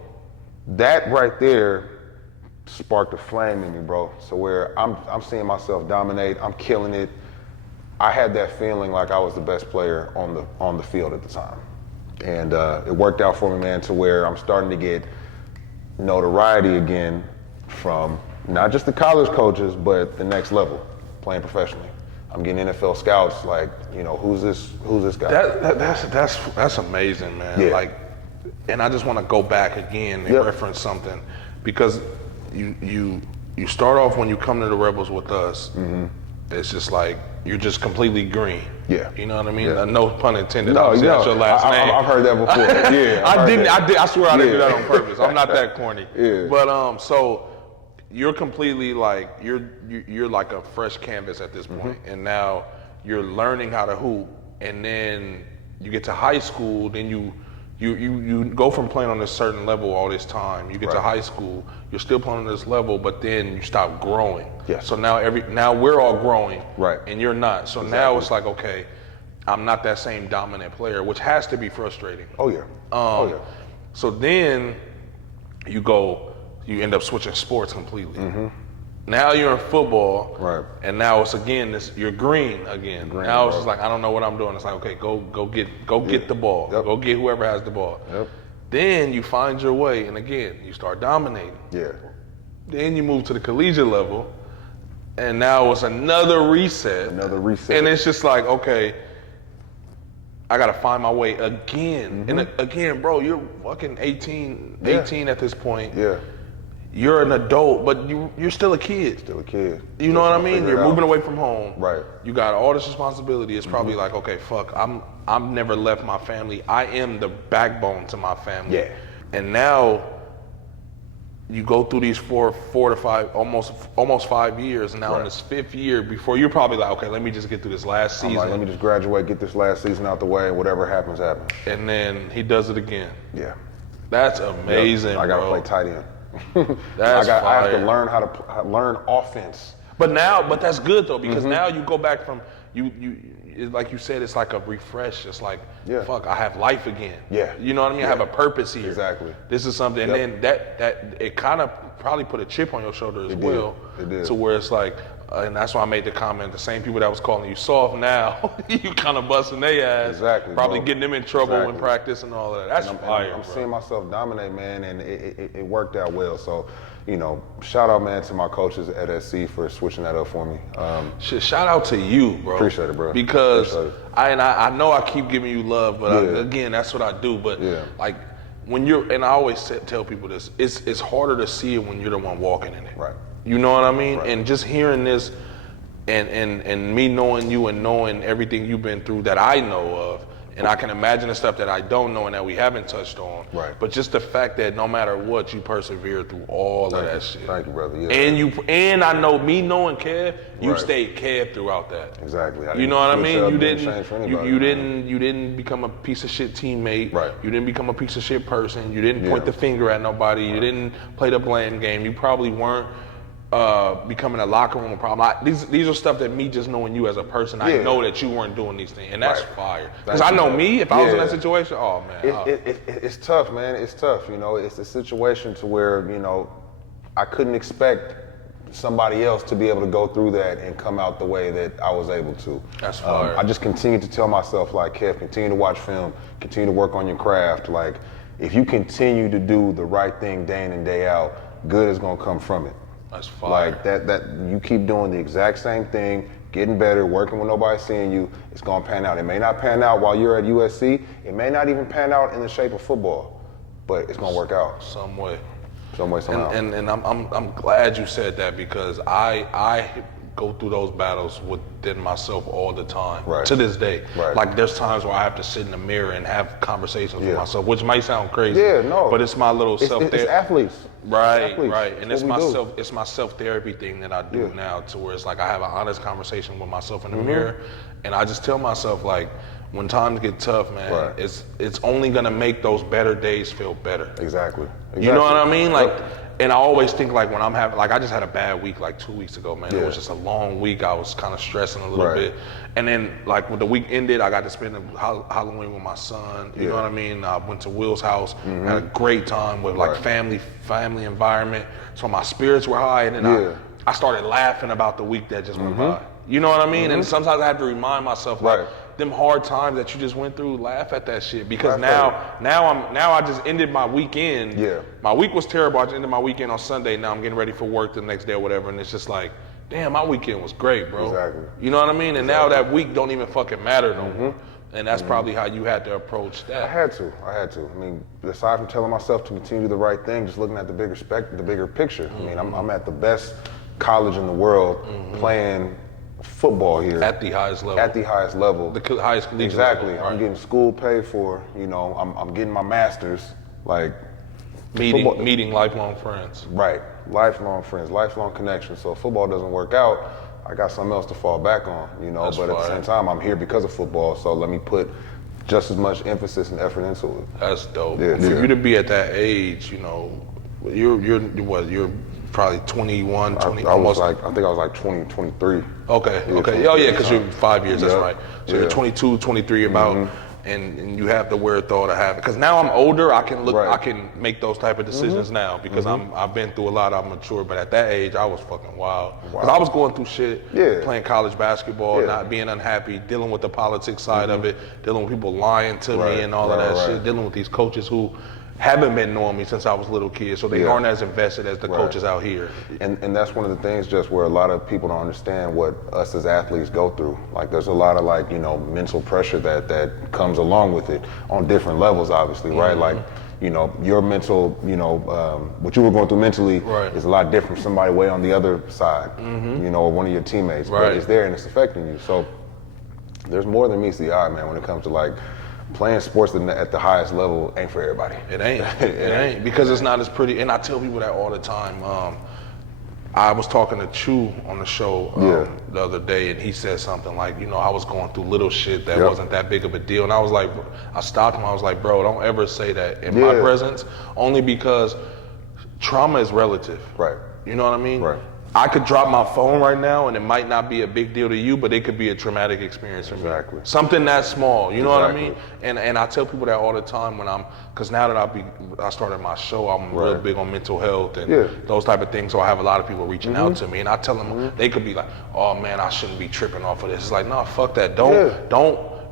that right there sparked a flame in me, bro. So where I'm seeing myself dominate, I'm killing it. I had that feeling like I was the best player on the field at the time. And it worked out for me, man, to where I'm starting to get notoriety again from not just the college coaches, but the next level, playing professionally. I'm getting NFL scouts like, who's this guy? That's amazing, man. Yeah. Like, and I just want to go back again and reference something, because you start off when you come to the Rebels with us. Mm-hmm. It's just like you're just completely green. Yeah. You know what I mean? Yeah. No pun intended. No, Obviously, that's your last name. I've heard that before. Yeah. I swear I didn't do that on purpose. I'm not that corny. Yeah. But so you're completely like you're like a fresh canvas at this point, and now you're learning how to hoop, and then you get to high school, then you go from playing on this certain level all this time. You get to high school, you're still playing on this level, but then you stop growing. Yeah. So now we're all growing, right? And you're not. So now it's like, okay, I'm not that same dominant player, which has to be frustrating. Oh yeah. So then you end up switching sports completely. Mm-hmm. Now you're in football, right? And now it's again you're green again. Now it's just like, I don't know what I'm doing. It's like, okay, go get the ball. Yep. Go get whoever has the ball. Yep. Then you find your way, and again you start dominating. Yeah. Then you move to the collegiate level, and now it's another reset. And it's just like, okay, I gotta find my way again. Mm-hmm. And again, bro, you're fucking 18 at this point. Yeah. You're an adult, but you're still a kid. You know what I mean? You're moving away from home. Right. You got all this responsibility. It's probably like, okay, fuck, I'm never left my family. I am the backbone to my family. Yeah. And now you go through these four to five, almost 5 years, and now in this fifth year, before you're probably like, okay, let me just get through this last season. Let me just graduate, get this last season out the way, and whatever happens, happens. And then he does it again. Yeah. That's amazing, I gotta bro. play tight end. That's fire. I have to learn how to learn offense. But that's good though, because now you go back from like you said, it's like a refresh. It's like, fuck, I have life again. Yeah. You know what I mean? I have a purpose here. Exactly. This is something, and then that it kind of probably put a chip on your shoulder as well. It did. To where it's like, and that's why I made the comment, the same people that was calling you soft now, you kind of busting their ass. Exactly. Probably bro. getting them in trouble in practice and all of that. That's fire. I'm seeing myself dominate, man, and it worked out well. So, shout out, man, to my coaches at SC for switching that up for me. Shout out to you, bro. Appreciate it, bro. Because I know I keep giving you love, but again, that's what I do. But like when and I always tell people this, it's harder to see it when you're the one walking in it. Right. You know what I mean? Right. And just hearing this, and me knowing you and knowing everything you've been through that I know of, and I can imagine the stuff that I don't know and that we haven't touched on. Right. But just the fact that no matter what, you persevered through all of that shit. Thank you, brother. Yeah. And I know, me knowing Kev, you stayed Kev throughout that. Exactly. You know what I mean? You didn't. You didn't become a piece of shit teammate. Right. You didn't become a piece of shit person. You didn't point the finger at nobody. You didn't play the blame game. You probably weren't becoming a locker room problem. These are stuff that me just knowing you as a person, I know that you weren't doing these things, and that's fire. Because I know me, if I was in that situation, oh man. It's tough, man. It's tough. It's a situation to where I couldn't expect somebody else to be able to go through that and come out the way that I was able to. That's fire. I just continue to tell myself, like, Kev, continue to watch film, continue to work on your craft. Like, if you continue to do the right thing day in and day out, good is gonna come from it. That's fire. Like that you keep doing the exact same thing, getting better, working when nobody's seeing you, it's gonna pan out. It may not pan out while you're at USC, it may not even pan out in the shape of football, but it's gonna work out. Some way. Somehow. And I'm glad you said that, because I go through those battles within myself all the time, Right. to this day. Right. Like there's times where I have to sit in the mirror and have conversations with myself, which might sound crazy. Yeah, no. But it's my little self-therapy. It's athletes. Right, Athletes. right. And That's it's my self-therapy thing that I do now, to where it's like I have an honest conversation with myself in the mirror, and I just tell myself, like, when times get tough, man, it's only gonna make those better days feel better. Exactly. You know what I mean? Like, and I always think, like, when I'm having, like, I just had a bad week like 2 weeks ago, man. It was just a long week. I was kind of stressing a little bit. And then, like, when the week ended, I got to spend Halloween with my son. You know what I mean? I went to Will's house, had a great time with, like, family environment. So my spirits were high, and then I started laughing about the week that just went by. You know what I mean? And sometimes I have to remind myself, like, them hard times that you just went through, laugh at that shit. Because now I just ended my weekend. Yeah. My week was terrible. I just ended my weekend on Sunday. Now I'm getting ready for work the next day or whatever. And it's just like, damn, my weekend was great, bro. Exactly. You know what I mean? And now that week don't even fucking matter no more. And that's probably how you had to approach that. I had to. I mean, aside from telling myself to continue to do the right thing, just looking at the bigger picture. I mean, I'm at the best college in the world playing football here. At the highest level. At the highest level. The highest collegiate Exactly. level. Right. I'm getting school paid for, you know, I'm getting my master's, like. Meeting lifelong friends. Right. Lifelong friends, lifelong connections. So if football doesn't work out, I got something else to fall back on, you know. But at the same time, I'm here because of football, so let me put just as much emphasis and effort into it. That's dope. Yeah, For you to be at that age, you know, you're probably 21, 20, almost. I think I was like 20, 23. Okay. Oh yeah, because you're 5 years. That's right. So you're 22, 23 about, and you have the wherewithal to have it. Because now I'm older, I can look, I can make those type of decisions now because I've been through a lot. I'm mature, but at that age, I was fucking wild. Because I was going through shit, playing college basketball, not being unhappy, dealing with the politics side of it, dealing with people lying to me and all of that shit, dealing with these coaches who haven't been knowing me since I was a little kid, so they aren't as invested as the coaches out here. And that's one of the things just where a lot of people don't understand what us as athletes go through. Like there's a lot of like, you know, mental pressure that comes along with it on different levels, obviously, right? Like, you know, your mental, you know, what you were going through mentally is a lot different from somebody way on the other side, you know, or one of your teammates, but it's there and it's affecting you. So there's more than meets the eye, man, when it comes to like, playing sports at the highest level ain't for everybody. It ain't. It ain't because it's not as pretty. And I tell people that all the time. I was talking to Chu on the show the other day, and he said something like, you know, I was going through little shit that wasn't that big of a deal. And I was like, I stopped him. I was like, bro, don't ever say that in my presence, only because trauma is relative. Right. You know what I mean? Right. I could drop my phone right now and it might not be a big deal to you, but it could be a traumatic experience for me. Exactly. Something that small, you know what I mean? And I tell people that all the time when because now that I started my show, I'm real big on mental health and those type of things, so I have a lot of people reaching out to me, and I tell them, they could be like, oh man, I shouldn't be tripping off of this. It's like, no, fuck that.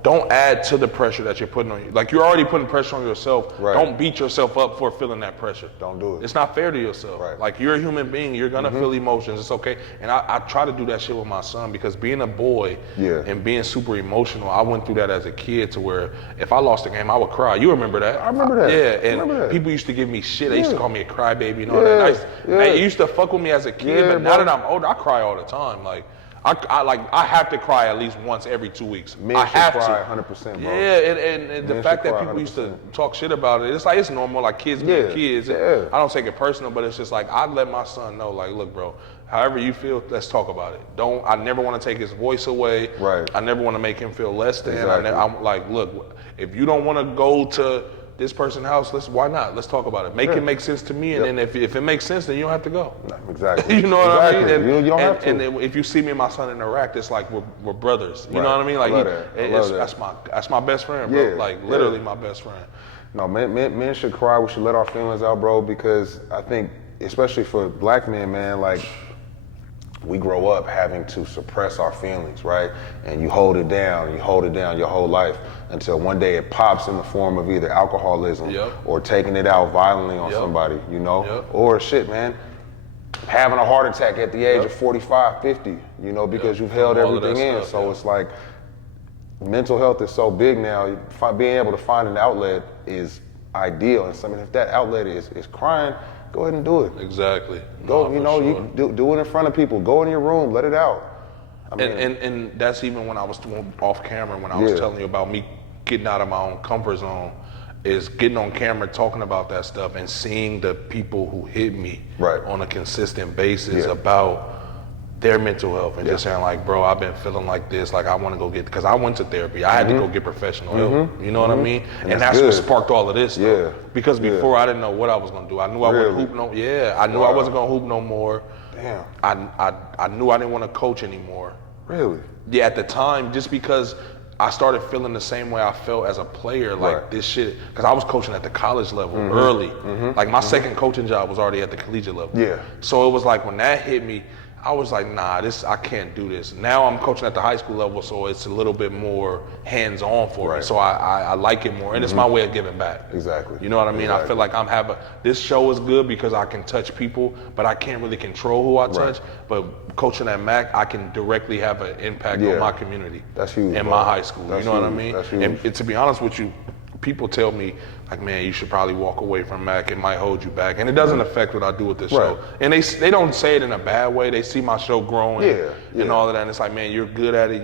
Don't add to the pressure that you're putting on you. Like, you're already putting pressure on yourself. Right. Don't beat yourself up for feeling that pressure. Don't do it. It's not fair to yourself. Right. Like, you're a human being. You're going to feel emotions. It's okay. And I try to do that shit with my son because being a boy and being super emotional, I went through that as a kid to where if I lost a game, I would cry. You remember that? I remember that. Yeah, and people used to give me shit. They used to call me a crybaby and all that. They used to fuck with me as a kid, but now that I'm older, I cry all the time. Like, I have to cry at least once every 2 weeks. I have cry 100%, bro. Yeah, and the fact that people 100%. Used to talk shit about it, it's like it's normal, like kids being kids. I don't take it personal, but it's just like I let my son know, like, look, bro, however you feel, let's talk about it. I never want to take his voice away. Right. I never want to make him feel less than. Exactly. I'm like, look, if you don't want to go to this person's house, why not? Let's talk about it. Make it make sense to me, and then if it makes sense, then you don't have to go. Exactly. You know what I mean? And, you don't have to. And if you see me and my son interact, it's like we're brothers. You know what I mean? Like that's my best friend, bro. Yeah. Like literally my best friend. No, men should cry. We should let our feelings out, bro, because I think, especially for black men, man, like, we grow up having to suppress our feelings, right? And you hold it down your whole life until one day it pops in the form of either alcoholism or taking it out violently on somebody, you know? Or shit, man, having a heart attack at the age of 45, 50, you know, because you've held everything in. So it's like, mental health is so big now, being able to find an outlet is ideal. And if that outlet is crying, go ahead and do it. Exactly. Go, you do it in front of people. Go in your room, let it out. I mean, and that's even when I was off camera, when I was telling you about me getting out of my own comfort zone, is getting on camera talking about that stuff and seeing the people who hit me on a consistent basis about their mental health and just saying like, bro, I've been feeling like this, like I want to go get, because I went to therapy. I had to go get professional help. You know what I mean? And that's what sparked all of this stuff. Because before I didn't know what I was going to do. I knew I wouldn't hoop no, I knew I wasn't going to hoop no more. Damn. I knew I didn't want to coach anymore. Really? Yeah, at the time, just because I started feeling the same way I felt as a player, like this shit, because I was coaching at the college level early. Like my second coaching job was already at the collegiate level. Yeah. So it was like when that hit me, I was like, nah, I can't do this. Now I'm coaching at the high school level, so it's a little bit more hands-on for me. So I like it more, and it's my way of giving back. Exactly. You know what I mean? I feel like this show is good because I can touch people, but I can't really control who I touch. But coaching at MAC, I can directly have an impact on my community. That's huge. And my high school. You know what I mean? That's huge. And to be honest with you, people tell me, like, man, you should probably walk away from MAC. It might hold you back, and it doesn't affect what I do with this show. And they don't say it in a bad way. They see my show growing and all of that. And it's like, man, you're good at it.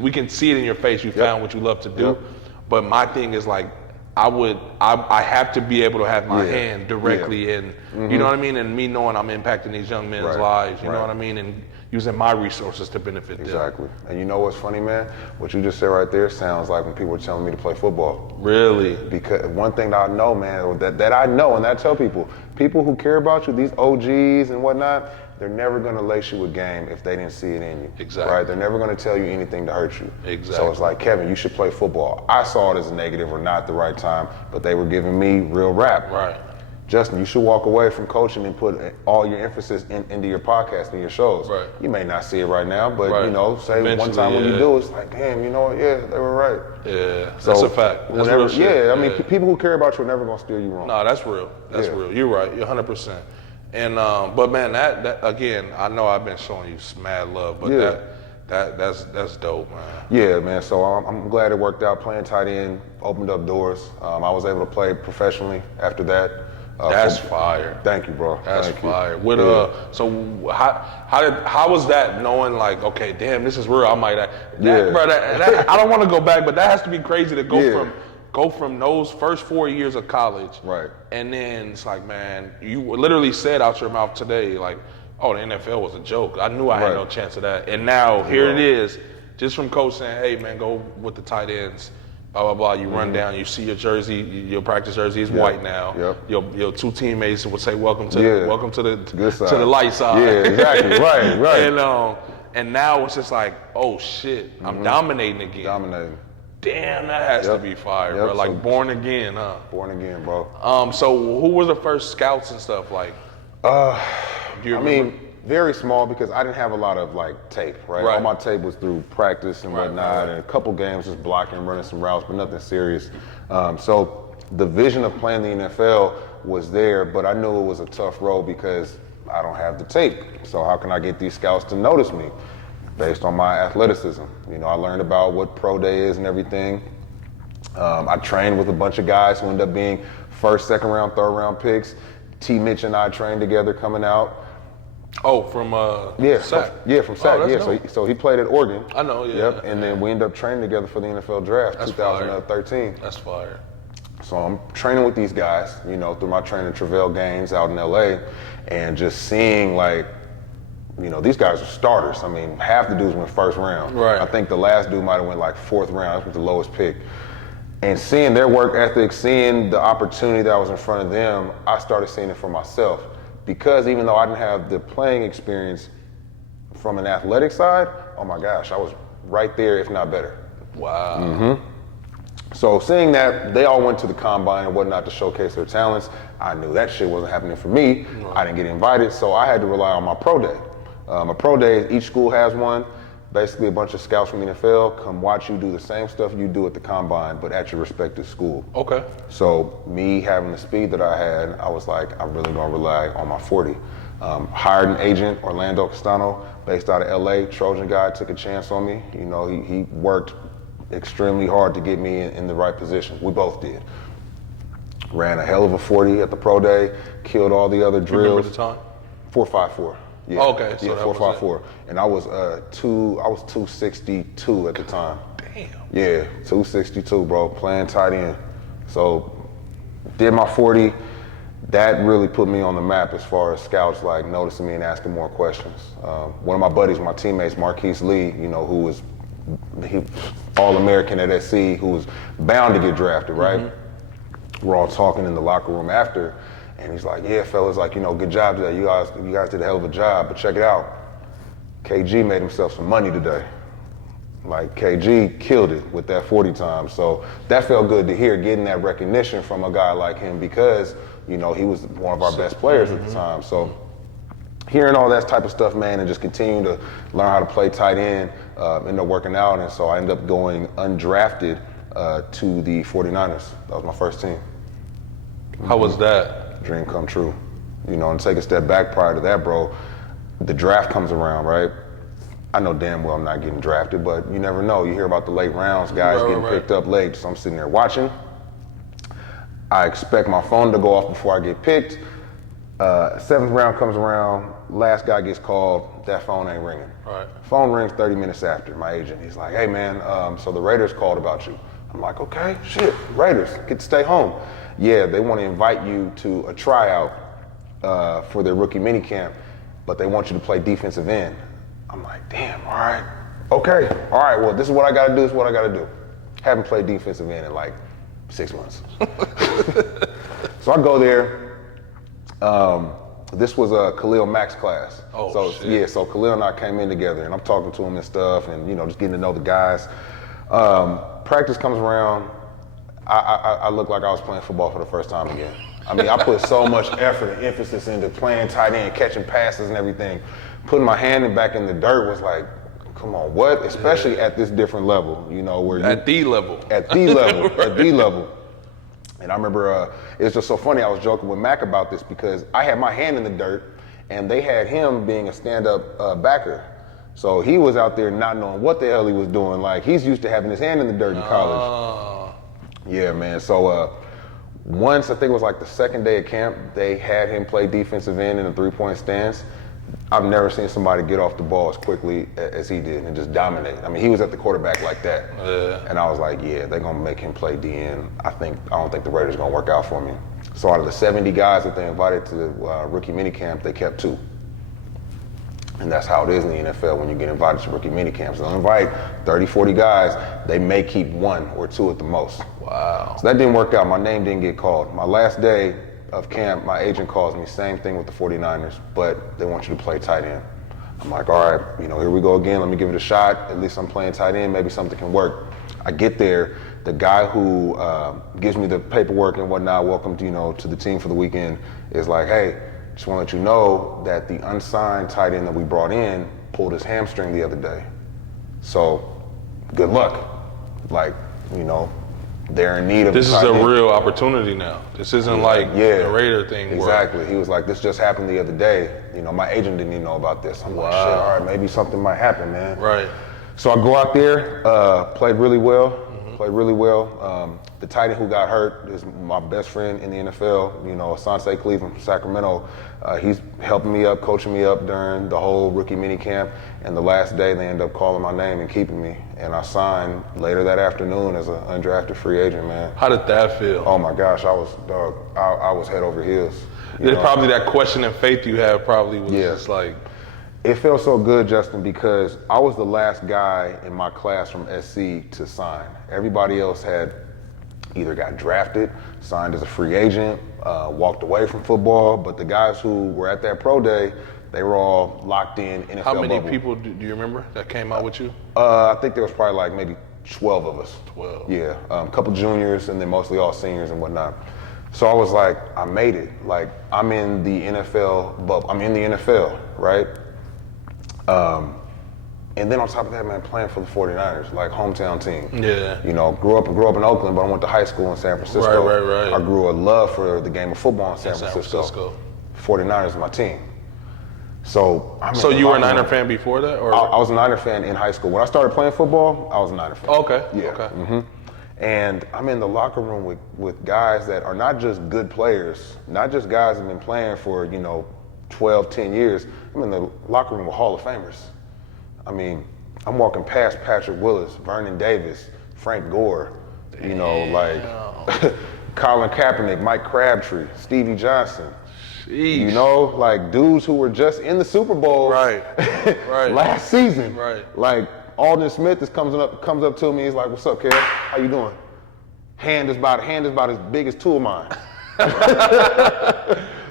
We can see it in your face. You found what you love to do. But my thing is like, I have to be able to have my hand directly in, you know what I mean? And me knowing I'm impacting these young men's lives, you know what I mean? And using my resources to benefit them. Exactly. And you know what's funny, man? What you just said right there sounds like when people are telling me to play football. Really? Because one thing that I know, man, that I know, and I tell people who care about you, these OGs and whatnot, they're never going to lace you with game if they didn't see it in you. Exactly. Right? They're never going to tell you anything to hurt you. Exactly. So it's like, Kevin, you should play football. I saw it as a negative or not the right time, but they were giving me real rap. Right. Justin, you should walk away from coaching and put all your emphasis into your podcast and your shows. Right. You may not see it right now, but you know, say eventually, one time when you do, it's like, damn, you know what? Yeah, they were right. Yeah, so that's a fact. That's real shit. I mean, people who care about you are never gonna steer you wrong. No, that's real. That's real. You're right. You're 100%. And but man, that again, I know I've been showing you mad love, but that's dope, man. Yeah, man. So I'm glad it worked out. Playing tight end opened up doors. I was able to play professionally after that. That's fire. Thank you, bro. That's fire. With so how was that knowing like, okay, damn, this is real? I might bro, I don't want to go back, but that has to be crazy to go from those first 4 years of college, right? And then it's like, man, you literally said out your mouth today, like, oh, the NFL was a joke. I knew I had no chance of that, and now here it is, just from coach saying, hey, man, go with the tight ends. Blah, blah, blah. You run down, you see your jersey, your practice jersey is white now. Your two teammates would say, welcome to the light side. Yeah, exactly. right. And now it's just like, oh shit, I'm dominating again. Dominating. Damn, that has to be fire, bro. Like so, born again, huh? Born again, bro. So who were the first scouts and stuff like? Do you remember? Very small because I didn't have a lot of like tape, right? All my tape was through practice and whatnot, and a couple games just blocking and running some routes, but nothing serious. So the vision of playing the NFL was there, but I knew it was a tough road because I don't have the tape. So how can I get these scouts to notice me? Based on my athleticism. You know, I learned about what pro day is and everything. I trained with a bunch of guys who ended up being first, second round, third round picks. T. Mitch and I trained together coming out. Oh, from SAC. From SAC. So he played at Oregon. I know. And then we ended up training together for the NFL draft, 2013. That's fire. So I'm training with these guys, you know, through my training Travell Gaines out in LA, and just seeing like, you know, these guys are starters. I mean, half the dudes went first round. Right. I think the last dude might have went like fourth round. That was the lowest pick. And seeing their work ethic, seeing the opportunity that was in front of them, I started seeing it for myself. Because even though I didn't have the playing experience from an athletic side, oh my gosh, I was right there, if not better. Wow. So seeing that they all went to the combine and whatnot to showcase their talents, I knew that shit wasn't happening for me. I didn't get invited, so I had to rely on my pro day. A pro day, each school has one. Basically, a bunch of scouts from the NFL come watch you do the same stuff you do at the combine, but at your respective school. Okay. So me having the speed that I had, I was like, I'm really gonna rely on my 40. Hired an agent, Orlando Castano, based out of LA, Trojan guy, took a chance on me. You know, he worked extremely hard to get me in the right position. We both did. Ran a hell of a 40 at the pro day, killed all the other drills. You remember the time? 4.54. Yeah. Okay, so yeah, that 4.54. And I was 262 at the time. Damn. Yeah, 262, bro, playing tight end. So did my 40. That really put me on the map as far as scouts like noticing me and asking more questions. One of my buddies, my teammates, Marquise Lee, you know, who was All-American at SC, who was bound to get drafted, right? Mm-hmm. We're all talking in the locker room after, and he's like, yeah, fellas, like, you know, good job today. You guys did a hell of a job, but check it out. KG made himself some money today. Like, KG killed it with that 40 time. So that felt good to hear, getting that recognition from a guy like him, because, you know, he was one of our best players at the time. So hearing all that type of stuff, man, and just continuing to learn how to play tight end, ended up working out. And so I ended up going undrafted to the 49ers. That was my first team. How was that? Dream come true. You know, and take a step back prior to that, bro, the draft comes around, right? I know damn well I'm not getting drafted, but you never know. You hear about the late rounds, guys getting picked up late. So I'm sitting there watching. I expect my phone to go off before I get picked. Seventh round comes around, last guy gets called, that phone ain't ringing. Right. Phone rings 30 minutes after, my agent. He's like, hey man, so the Raiders called about you. I'm like, okay, shit, Raiders, get to stay home. Yeah, they want to invite you to a tryout for their rookie minicamp, but they want you to play defensive end. I'm like, damn, all right, okay, all right, well, this is what I gotta do, this is what I gotta do. Haven't played defensive end in like 6 months. So I go there. This was a Khalil Mack's class. Oh, so shit. Yeah, so Khalil and I came in together, and I'm talking to him and stuff, and you know, just getting to know the guys. Practice comes around. I look like I was playing football for the first time again. I mean, I put so much effort and emphasis into playing tight end, catching passes and everything. Putting my hand back in the dirt was like, come on, what? Especially at this different level, you know, where at the level. At the level, at the level. And I remember, it's just so funny, I was joking with Mac about this because I had my hand in the dirt and they had him being a stand-up backer. So he was out there not knowing what the hell he was doing. Like, he's used to having his hand in the dirt in college. Yeah, man. So once, I think it was like the second day of camp, they had him play defensive end in a three-point stance. I've never seen somebody get off the ball as quickly as he did and just dominate. I mean, he was at the quarterback like that. And I was like, yeah, they're going to make him play DN. I don't think the Raiders are going to work out for me. So out of the 70 guys that they invited to the rookie minicamp, they kept 2. And that's how it is in the NFL when you get invited to rookie minicamps. They'll invite 30, 40 guys. They may keep 1 or 2 at the most. Wow. So that didn't work out. My name didn't get called. My last day of camp, my agent calls me, same thing with the 49ers, but they want you to play tight end. I'm like, all right, you know, here we go again. Let me give it a shot. At least I'm playing tight end. Maybe something can work. I get there. The guy who gives me the paperwork and whatnot, welcome to, you know, to the team for the weekend, is like, hey, just want to let you know that the unsigned tight end that we brought in pulled his hamstring the other day. So, good luck. Like, you know, they're in need of this is a real opportunity now. This isn't like the Raider thing. Exactly. He was like, this just happened the other day. You know, my agent didn't even know about this. I'm like, shit, all right, maybe something might happen, man. Right. So I go out there, played really well. The tight end who got hurt is my best friend in the NFL, you know, Asante Cleveland from Sacramento. He's helping me up, coaching me up during the whole rookie minicamp. And the last day, they ended up calling my name and keeping me. And I signed later that afternoon as an undrafted free agent, man. How did that feel? Oh my gosh, I was head over heels. Probably that question and faith you have probably was just like. It felt so good, Justin, because I was the last guy in my class from SC to sign. Everybody else had either got drafted, signed as a free agent, walked away from football, but the guys who were at that pro day, they were all locked in NFL How many bubble. people do you remember that came out with you? I think there was probably like maybe 12 of us. 12. Yeah, a couple juniors and then mostly all seniors and whatnot. So I was like, I made it. Like, I'm in the NFL bubble. I'm in the NFL, right? And then on top of that, man, playing for the 49ers, like hometown team. Yeah. You know, grew up in Oakland, but I went to high school in San Francisco. Right. I grew a love for the game of football in San Francisco. 49ers is my team. So you were a Niner fan before that? Or? I was a Niner fan in high school. When I started playing football, I was a Niner fan. Okay. Yeah. Okay. Mm-hmm. And I'm in the locker room with guys that are not just good players, not just guys that have been playing for, you know, 12, 10 years, I'm in the locker room with Hall of Famers. I mean, I'm walking past Patrick Willis, Vernon Davis, Frank Gore, you know, like Colin Kaepernick, Mike Crabtree, Stevie Johnson. Sheesh. You know, like dudes who were just in the Super Bowl last season. Right. Like Alden Smith comes up to me, he's like, "What's up, Kev? How you doing?" Hand is about as big as two of mine.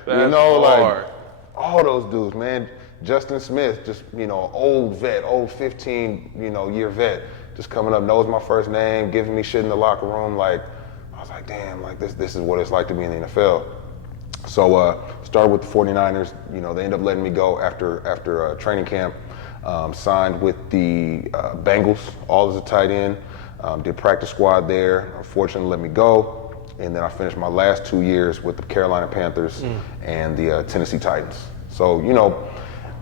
You know, hard. like all those dudes, man. Justin Smith, just, you know, old vet, old 15, you know, year vet, just coming up, knows my first name, giving me shit in the locker room. Like, I was like, damn, like this is what it's like to be in the NFL. So started with the 49ers. You know, they ended up letting me go after training camp. Signed with the Bengals, all as a tight end. Did practice squad there. Unfortunately, let me go. And then I finished my last 2 years with the Carolina Panthers and the Tennessee Titans. So, you know,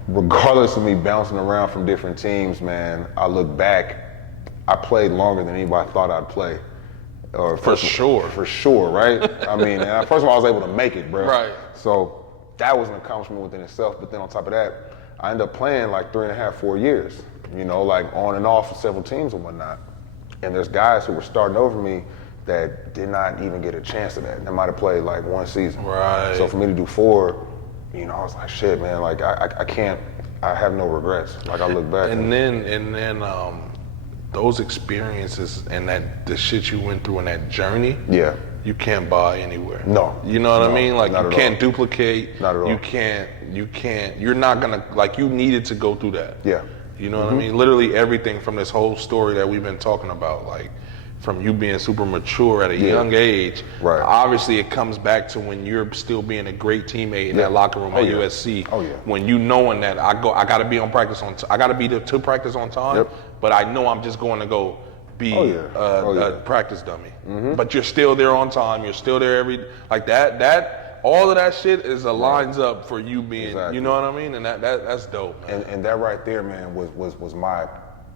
regardless of me bouncing around from different teams, man, I look back, I played longer than anybody thought I'd play. Or For sure, right? I mean, and first of all, I was able to make it, bro. Right. So that was an accomplishment within itself. But then on top of that, I ended up playing like 3.5, 4 years, you know, like on and off with several teams and whatnot. And there's guys who were starting over me that did not even get a chance at that. They might have played like one season. Right. So for me to do 4, you know, I was like, shit, man, like I can't, I have no regrets. Like I look back. And then those experiences and the shit you went through in that journey, you can't buy anywhere. No. You know what I mean? Like you can't duplicate. Not at all. You can't, you're not gonna, like you needed to go through that. Yeah. You know what I mean? Literally everything from this whole story that we've been talking about, like from you being super mature at a young age, right. Obviously it comes back to when you're still being a great teammate in that locker room at USC. Oh yeah. When you knowing that I gotta be on practice I gotta be there to practice on time, but I know I'm just going to go be a practice dummy. But you're still there on time, you're still there all of that shit lines up for you being, you know what I mean? And that's dope, man. And that right there, man, was my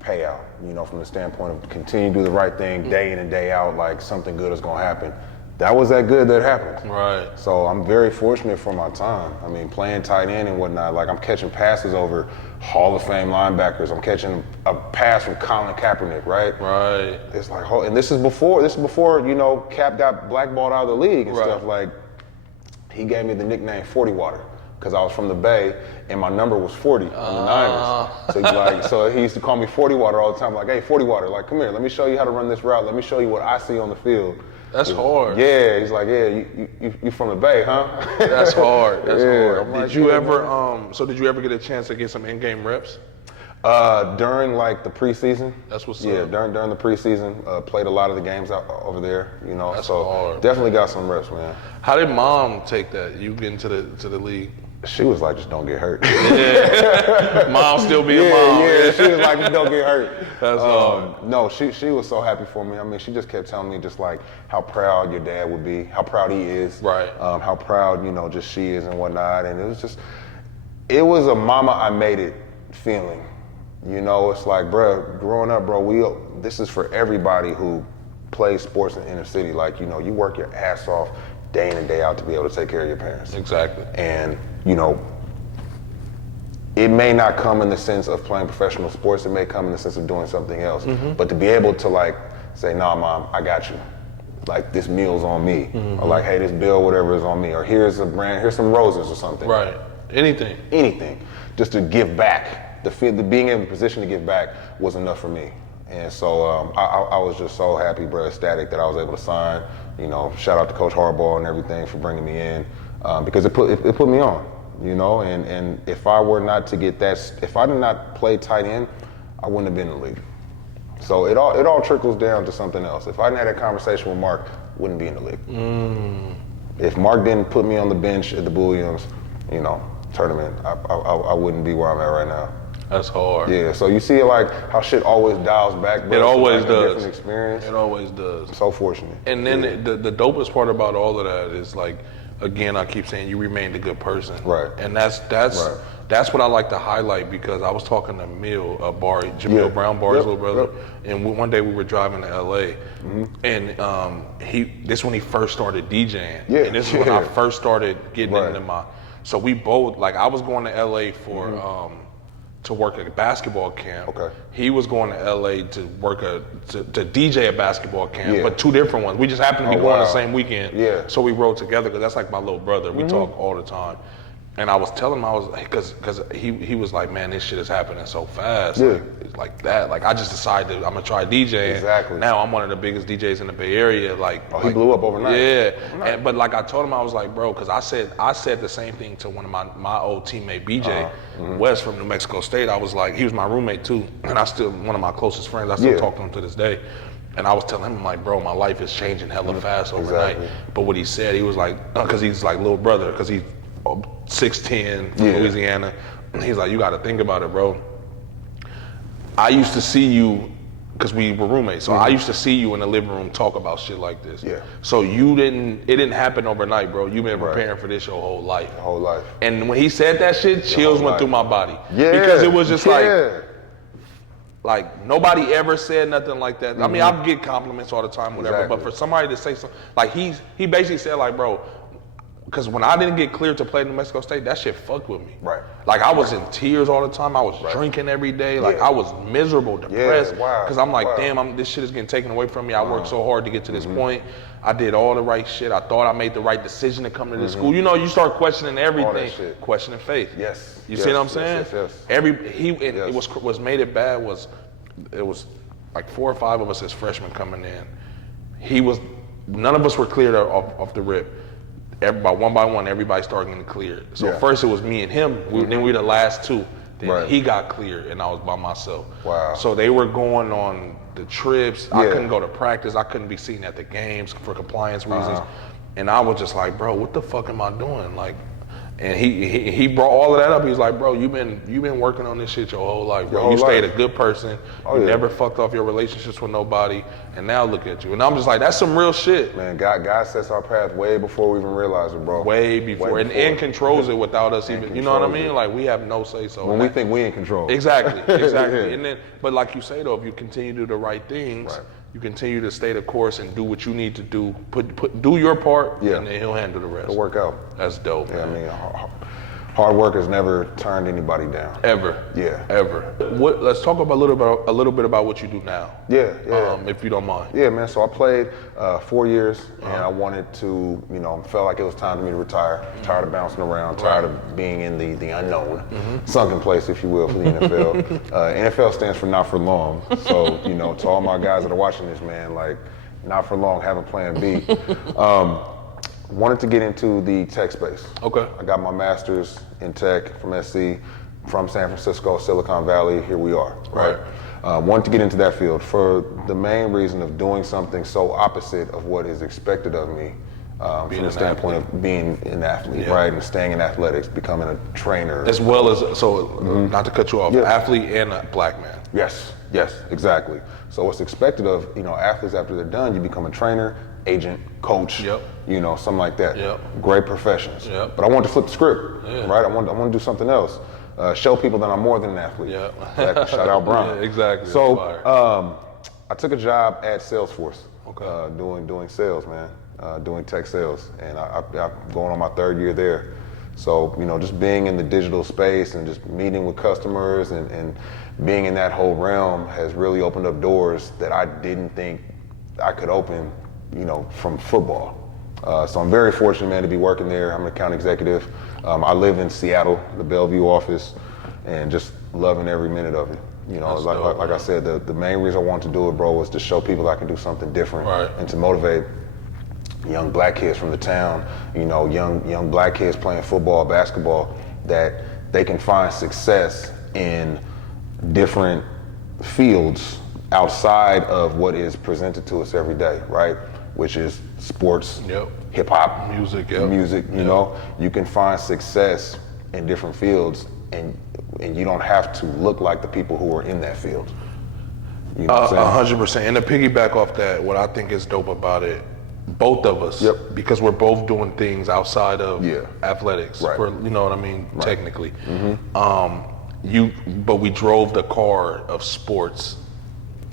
payout, you know, from the standpoint of continue to do the right thing day in and day out, like something good is gonna happen. That was that good that happened. Right. So I'm very fortunate for my time. I mean, playing tight end and whatnot, like I'm catching passes over Hall of Fame linebackers. I'm catching a pass from Colin Kaepernick, right? Right. It's like, and this is before, you know, Cap got blackballed out of the league and stuff. Like, he gave me the nickname 40 Water because I was from the Bay and my number was 40 on the Niners. So he used to call me 40 Water all the time. Like, hey, 40 Water, like, come here, let me show you how to run this route. Let me show you what I see on the field. That's hard. Yeah, he's like, yeah, you from the Bay, huh? That's hard. That's hard. Like, did you ever get a chance to get some in-game reps? During like the preseason. That's what's up. Yeah, during the preseason, played a lot of the games out over there, you know. That's so hard. Definitely got some reps, man. How did mom take that? You getting to the league? She was like, just don't get hurt. Yeah. Mom still being mom. Yeah, she was like, just don't get hurt. That's hard. No, she was so happy for me. I mean, she just kept telling me just like how proud your dad would be, how proud he is. Right. How proud, you know, just she is and whatnot. And it was a mama I made it feeling. You know, it's like, bro, growing up, bro, this is for everybody who plays sports in the inner city. Like, you know, you work your ass off day in and day out to be able to take care of your parents. Exactly. And, you know, it may not come in the sense of playing professional sports, it may come in the sense of doing something else. But to be able to like say, nah, mom, I got you. Like, this meal's on me. Or like, hey, this bill, whatever is on me. Or here's some roses or something. Right. Anything. Just to give back. Being in a position to give back was enough for me. And so I was just so happy, bro, ecstatic that I was able to sign. You know, shout out to Coach Harbaugh and everything for bringing me in because it put me on, you know. And if I were not to get if I did not play tight end, I wouldn't have been in the league. So it all trickles down to something else. If I didn't have that conversation with Mark, I wouldn't be in the league. If Mark didn't put me on the bench at the Bullions, you know, tournament, I wouldn't be where I'm at right now. That's hard. Yeah, so you see like how shit always dials back, bro. It always does. A different experience. It always does. So fortunate. And then the dopest part about all of that is like, again, I keep saying you remained a good person. Right. And that's what I like to highlight because I was talking to Jamil Brown, Bar's little brother, and one day we were driving to LA, and this is when he first started DJing. Yeah. And this is when I first started getting into So we both, like, I was going to LA for to work at a basketball camp. Okay. He was going to LA to work to DJ a basketball camp, but 2 different ones. We just happened to be going the same weekend. Yeah. So we rode together because that's like my little brother. We talk all the time. And I was telling him, I was like, because he was like, man, this shit is happening so fast. Yeah. Like that. Like, I just decided I'm gonna try DJing. Exactly. Now I'm one of the biggest DJs in the Bay Area. Like, he blew up overnight. Yeah. But like I told him, I was like, bro, because I said the same thing to one of my old teammate, BJ, West from New Mexico State. I was like, he was my roommate too, and I still one of my closest friends. I still talk to him to this day. And I was telling him, like, bro, my life is changing hella fast overnight. Exactly. But what he said, he was like, because he's like little brother, because he's 6'10", from Louisiana. He's like, you got to think about it, bro. I used to see you, because we were roommates, so I used to see you in the living room talk about shit like this. Yeah. So it didn't happen overnight, bro. You've been preparing for this your whole life. Whole life. And when he said that shit, chills went through my body. Yeah. Because it was just like nobody ever said nothing like that. I mean, I get compliments all the time, whatever, but for somebody to say something, like he basically said, like, bro, because when I didn't get cleared to play New Mexico State, that shit fucked with me. Right. Like, I was in tears all the time. I was drinking every day. Like, I was miserable, depressed. Because I'm like, damn, this shit is getting taken away from me. I worked so hard to get to this point. I did all the right shit. I thought I made the right decision to come to this school. You know, you start questioning everything. Questioning faith. Yes. You see what I'm saying? Yes. It was made it bad was, it was like 4 or 5 of us as freshmen coming in. None of us were cleared off the rip. Everybody, one by one, everybody started getting cleared. So first it was me and him. Then we were the last 2. Then he got cleared, and I was by myself. Wow. So they were going on the trips. I couldn't go to practice. I couldn't be seen at the games for compliance reasons. And I was just like, bro, what the fuck am I doing? Like, and he brought all of that up. He's like, bro, you've been working on this shit your whole life, bro. You stayed a good person. You never fucked off your relationships with nobody, and now look at you. And I'm just like, that's some real shit. Man, God sets our path way before we even realize it, bro. Way before. And controls it without us even, you know what I mean? Like, we have no say so. When we think we in control. Exactly. And then, but like you say though, if you continue to do the right things, you continue to stay the course and do what you need to do. Do your part, and then he'll handle the rest. It'll work out. That's dope. Yeah, man. I mean, hard work has never turned anybody down. Ever. Yeah. Ever. Let's talk about a little bit about what you do now. Yeah. If you don't mind. Yeah, man. So I played 4 years, and I wanted to, felt like it was time for me to retire. Tired of bouncing around. Tired of being in the unknown, sunken place, if you will, for the NFL. NFL stands for not for long. So to all my guys that are watching this, man, like, not for long. Have a plan B. Wanted to get into the tech space. Okay. I got my master's in tech from SC, from San Francisco, Silicon Valley. Here we are, right? Wanted to get into that field for the main reason of doing something so opposite of what is expected of me, from the standpoint of being an athlete, right? And staying in athletics, becoming a trainer. As well as, not to cut you off, athlete and a black man. Yes, exactly. So what's expected of, athletes after they're done, you become a trainer, agent, coach, something like that. Great professions. But I want to flip the script, right? I want to do something else. Show people that I'm more than an athlete. Shout out Brown. Exactly. So I took a job at Salesforce, doing sales, man, doing tech sales, and I'm going on my 3rd year there. So just being in the digital space and just meeting with customers and being in that whole realm has really opened up doors that I didn't think I could open, from football. So I'm very fortunate, man, to be working there. I'm an account executive. I live in Seattle, the Bellevue office, and just loving every minute of it. Like I said, the main reason I wanted to do it, bro, was to show people I can do something different and to motivate young black kids from the town, young black kids playing football, basketball, that they can find success in different fields outside of what is presented to us every day, right? Which is sports, hip hop, music, you can find success in different fields, and you don't have to look like the people who are in that field. 100%. And to piggyback off that, what I think is dope about it, both of us, because we're both doing things outside of athletics, for, you know what I mean, technically. But we drove the car of sports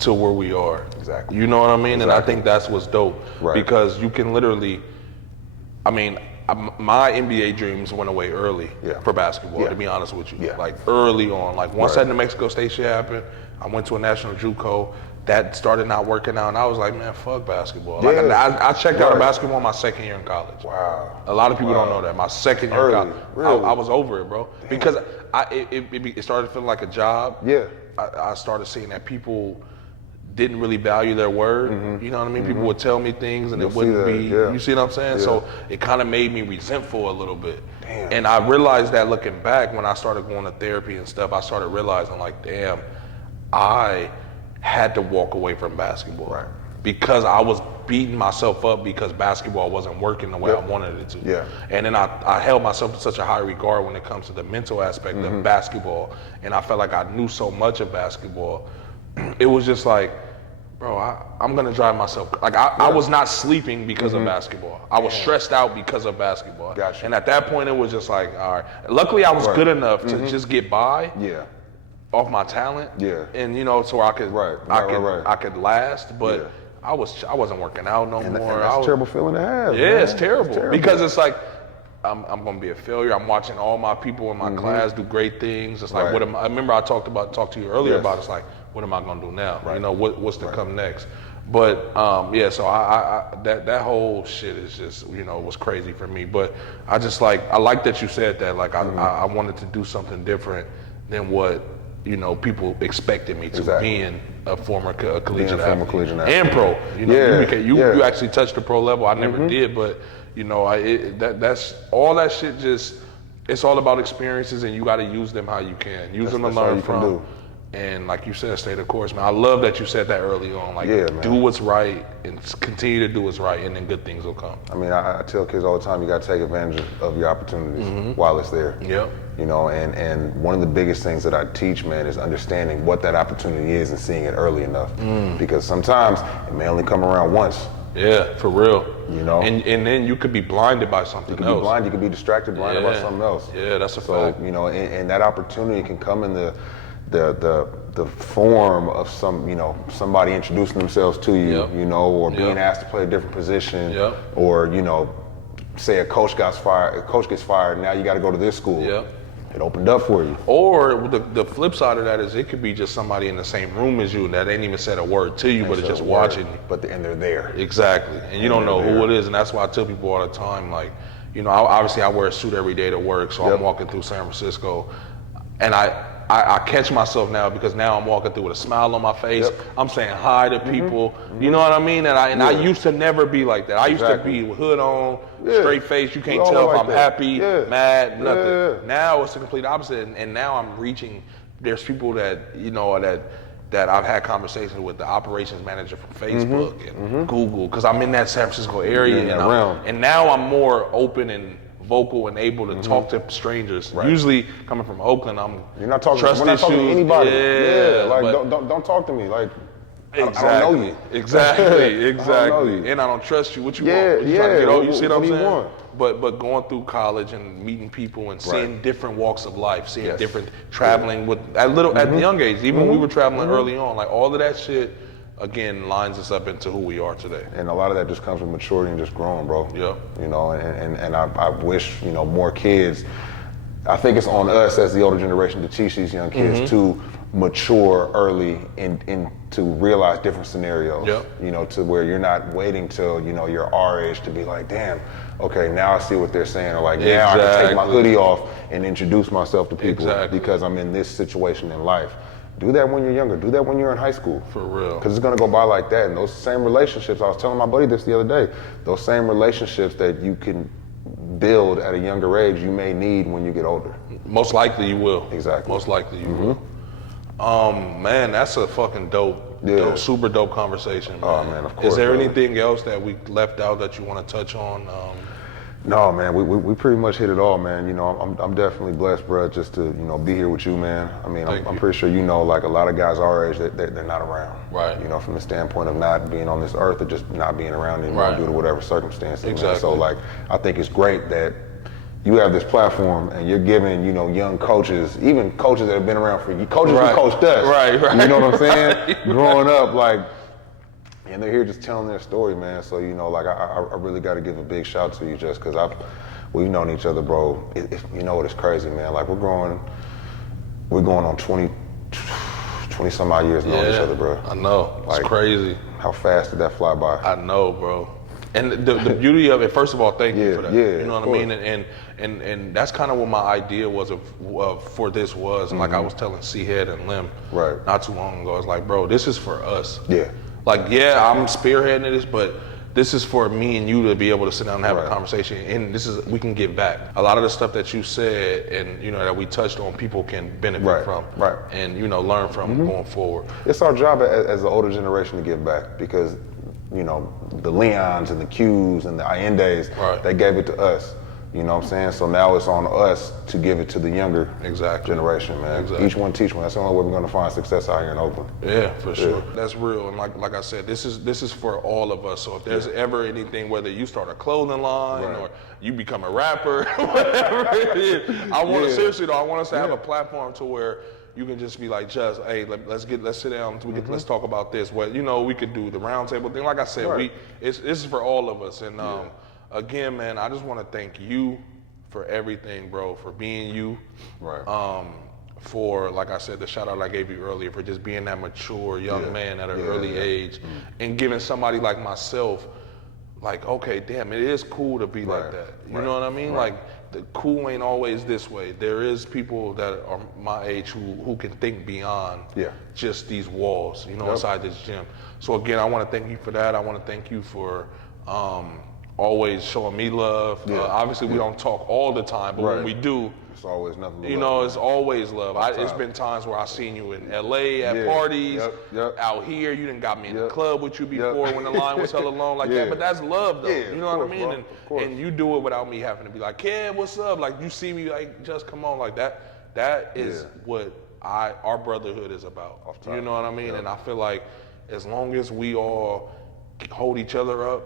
to where we are. Exactly. You know what I mean? And I think that's what's dope. Because you can literally, my NBA dreams went away early for basketball, to be honest with you. Like early on. Like once that New Mexico State shit happened, I went to a national JUCO. That started not working out, and I was like, man, fuck basketball. Like I checked out of basketball my second year in college. Wow. A lot of people don't know that. My second year in college. Really? I was over it, bro. Damn. Because it started feeling like a job. Yeah. I started seeing that people didn't really value their word. You know what I mean? People would tell me things and it wouldn't be, you see what I'm saying? So it kind of made me resentful a little bit. Damn. And I realized that looking back when I started going to therapy and stuff, I started realizing like, damn, I had to walk away from basketball because I was beating myself up because basketball wasn't working the way I wanted it to. And then I held myself in such a high regard when it comes to the mental aspect of basketball, and I felt like I knew so much of basketball. It was just like, bro, I'm gonna drive myself. Like I was not sleeping because of basketball. I was stressed out because of basketball. Gotcha. And at that point, it was just like, all right. Luckily, I was good enough to just get by. Off my talent, and you know, so I could, I could last, but I wasn't working out no more. That's a terrible feeling to have. It's terrible because it's like I'm gonna be a failure. I'm watching all my people in my class do great things. It's like, I remember I talked to you earlier about. It's like, what am I gonna do now? You know, what's to come next? But so I that whole shit is just, you know, was crazy for me. But I like that you said that. Like I wanted to do something different than what, you know, people expected me to, being a former collegiate athlete and pro. You know, you actually touched the pro level. I never did, but you know, that's all that shit. Just, it's all about experiences, and you got to use them how you can. Use them to learn from. And like you said, stay the course, man. I love that you said that early on. Like, do what's right and continue to do what's right, and then good things will come. I mean, I tell kids all the time, you got to take advantage of your opportunities while it's there. You know, and one of the biggest things that I teach, man, is understanding what that opportunity is and seeing it early enough. Because sometimes it may only come around once. Yeah, for real. You know, and then you could be blinded by something else. You could be blind. You could be distracted, blinded by something else. Yeah, that's a fact. You know, and that opportunity can come in the form of somebody introducing themselves to you, you know, or being asked to play a different position, or, you know, say a coach gets fired, now you got to go to this school. It opened up for you. Or the flip side of that is it could be just somebody in the same room as you that ain't even said a word to you, but it's just watching you. And they're there. Exactly. And you don't know who it is, and that's why I tell people all the time, like, you know, obviously I wear a suit every day to work, so I'm walking through San Francisco, and I catch myself now because now I'm walking through with a smile on my face. I'm saying hi to people. You know what I mean? And I used to never be like that. I used to be with hood on, straight face. You can't tell if I'm happy, mad, nothing. Now it's the complete opposite. And now I'm reaching. There's people that, you know, that I've had conversations with, the operations manager from Facebook and Google, because I'm in that San Francisco area, and now I'm more open and vocal and able to talk to strangers. Usually coming from Oakland, you're not talking. We're not talking to anybody. Like don't talk to me. Like, exactly. I don't know you. Exactly. And I don't trust you. What you want? You trying to get over? You see what I'm saying? Want? But going through college and meeting people and seeing different walks of life, seeing different traveling with at the young age, even when we were traveling early on, like all of that shit, again, lines us up into who we are today. And a lot of that just comes with maturity and just growing, bro. You know, and I wish, you know, more kids, I think it's on us as the older generation to teach these young kids to mature early and to realize different scenarios. You know, to where you're not waiting till, you know, you're our age to be like, damn, okay, now I see what they're saying. Or like, now I can take my hoodie off and introduce myself to people because I'm in this situation in life. Do that when you're younger. Do that when you're in high school. For real. Because it's going to go by like that. And those same relationships, I was telling my buddy this the other day, those same relationships that you can build at a younger age, you may need when you get older. Most likely you will. Exactly. Most likely you will. Man, that's a fucking dope, super dope conversation, man. Oh, man, of course. Is there anything else that we left out that you want to touch on? No, man, we pretty much hit it all, man. You know, I'm definitely blessed, bro, just to, you know, be here with you, man. I mean, I'm pretty sure you know, like a lot of guys our age, they're not around. You know, from the standpoint of not being on this earth or just not being around anymore due to whatever circumstances. Exactly. So, like, I think it's great that you have this platform and you're giving, you know, young coaches, even coaches that have been around for you, coaches who coached us. You know what I'm saying? Growing up, like, and they're here just telling their story, man. So, you know, like I really got to give a big shout to you just because we've known each other, bro. You know what, it's crazy, man. Like we're going on 20 some odd years knowing each other, bro. I know, it's crazy. How fast did that fly by? I know, bro. And the beauty of it, first of all, thank you for that. Yeah, you know what I mean? And that's kind of what my idea was for this was. And like I was telling C-Head and Lim not too long ago, it's like, bro, this is for us. Yeah. Like, yeah, I'm spearheading this, but this is for me and you to be able to sit down and have a conversation. And we can give back. A lot of the stuff that you said and, you know, that we touched on, people can benefit from. And, you know, learn from going forward. It's our job as the older generation to give back because, you know, the Leons and the Qs and the Allende's, they gave it to us. You know what I'm saying? So now it's on us to give it to the younger generation, man. Each one teach one. That's the only way we're going to find success out here in Oakland. Yeah, for sure. That's real. And like I said, this is for all of us. So if there's ever anything, whether you start a clothing line or you become a rapper, whatever it is, I want to seriously though. I want us to have a platform to where you can just be like, just, hey, let's sit down. Let's talk about this. Well, you know, we could do the roundtable thing. Like I said, this is for all of us. And again, man, I just want to thank you for everything, bro, for being you. For, like I said, the shout out I gave you earlier, for just being that mature young man at an early age and giving somebody like myself, like, okay, damn, it is cool to be like that. You know what I mean? Like, the cool ain't always this way. There is people that are my age who can think beyond just these walls, you know, inside this gym. So again, I want to thank you for that. I want to thank you for always showing me love. Obviously, we don't talk all the time, but when we do, it's always nothing. You know, it's always love. It's been times where I've seen you in LA at parties, out here. You done got me in the club with you before when the line was hella long like that. But that's love, though. You know what I mean? And you do it without me having to be like, yeah, what's up? Like, you see me, like, just come on, like that. That is what our brotherhood is about. You know what I mean? And I feel like as long as we all hold each other up,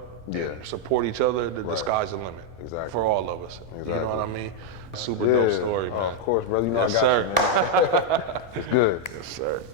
support each other, the sky's the limit. For all of us. You know what I mean? Super dope story, man. Of course, brother. You know I got you, man. It's good. Yes, sir.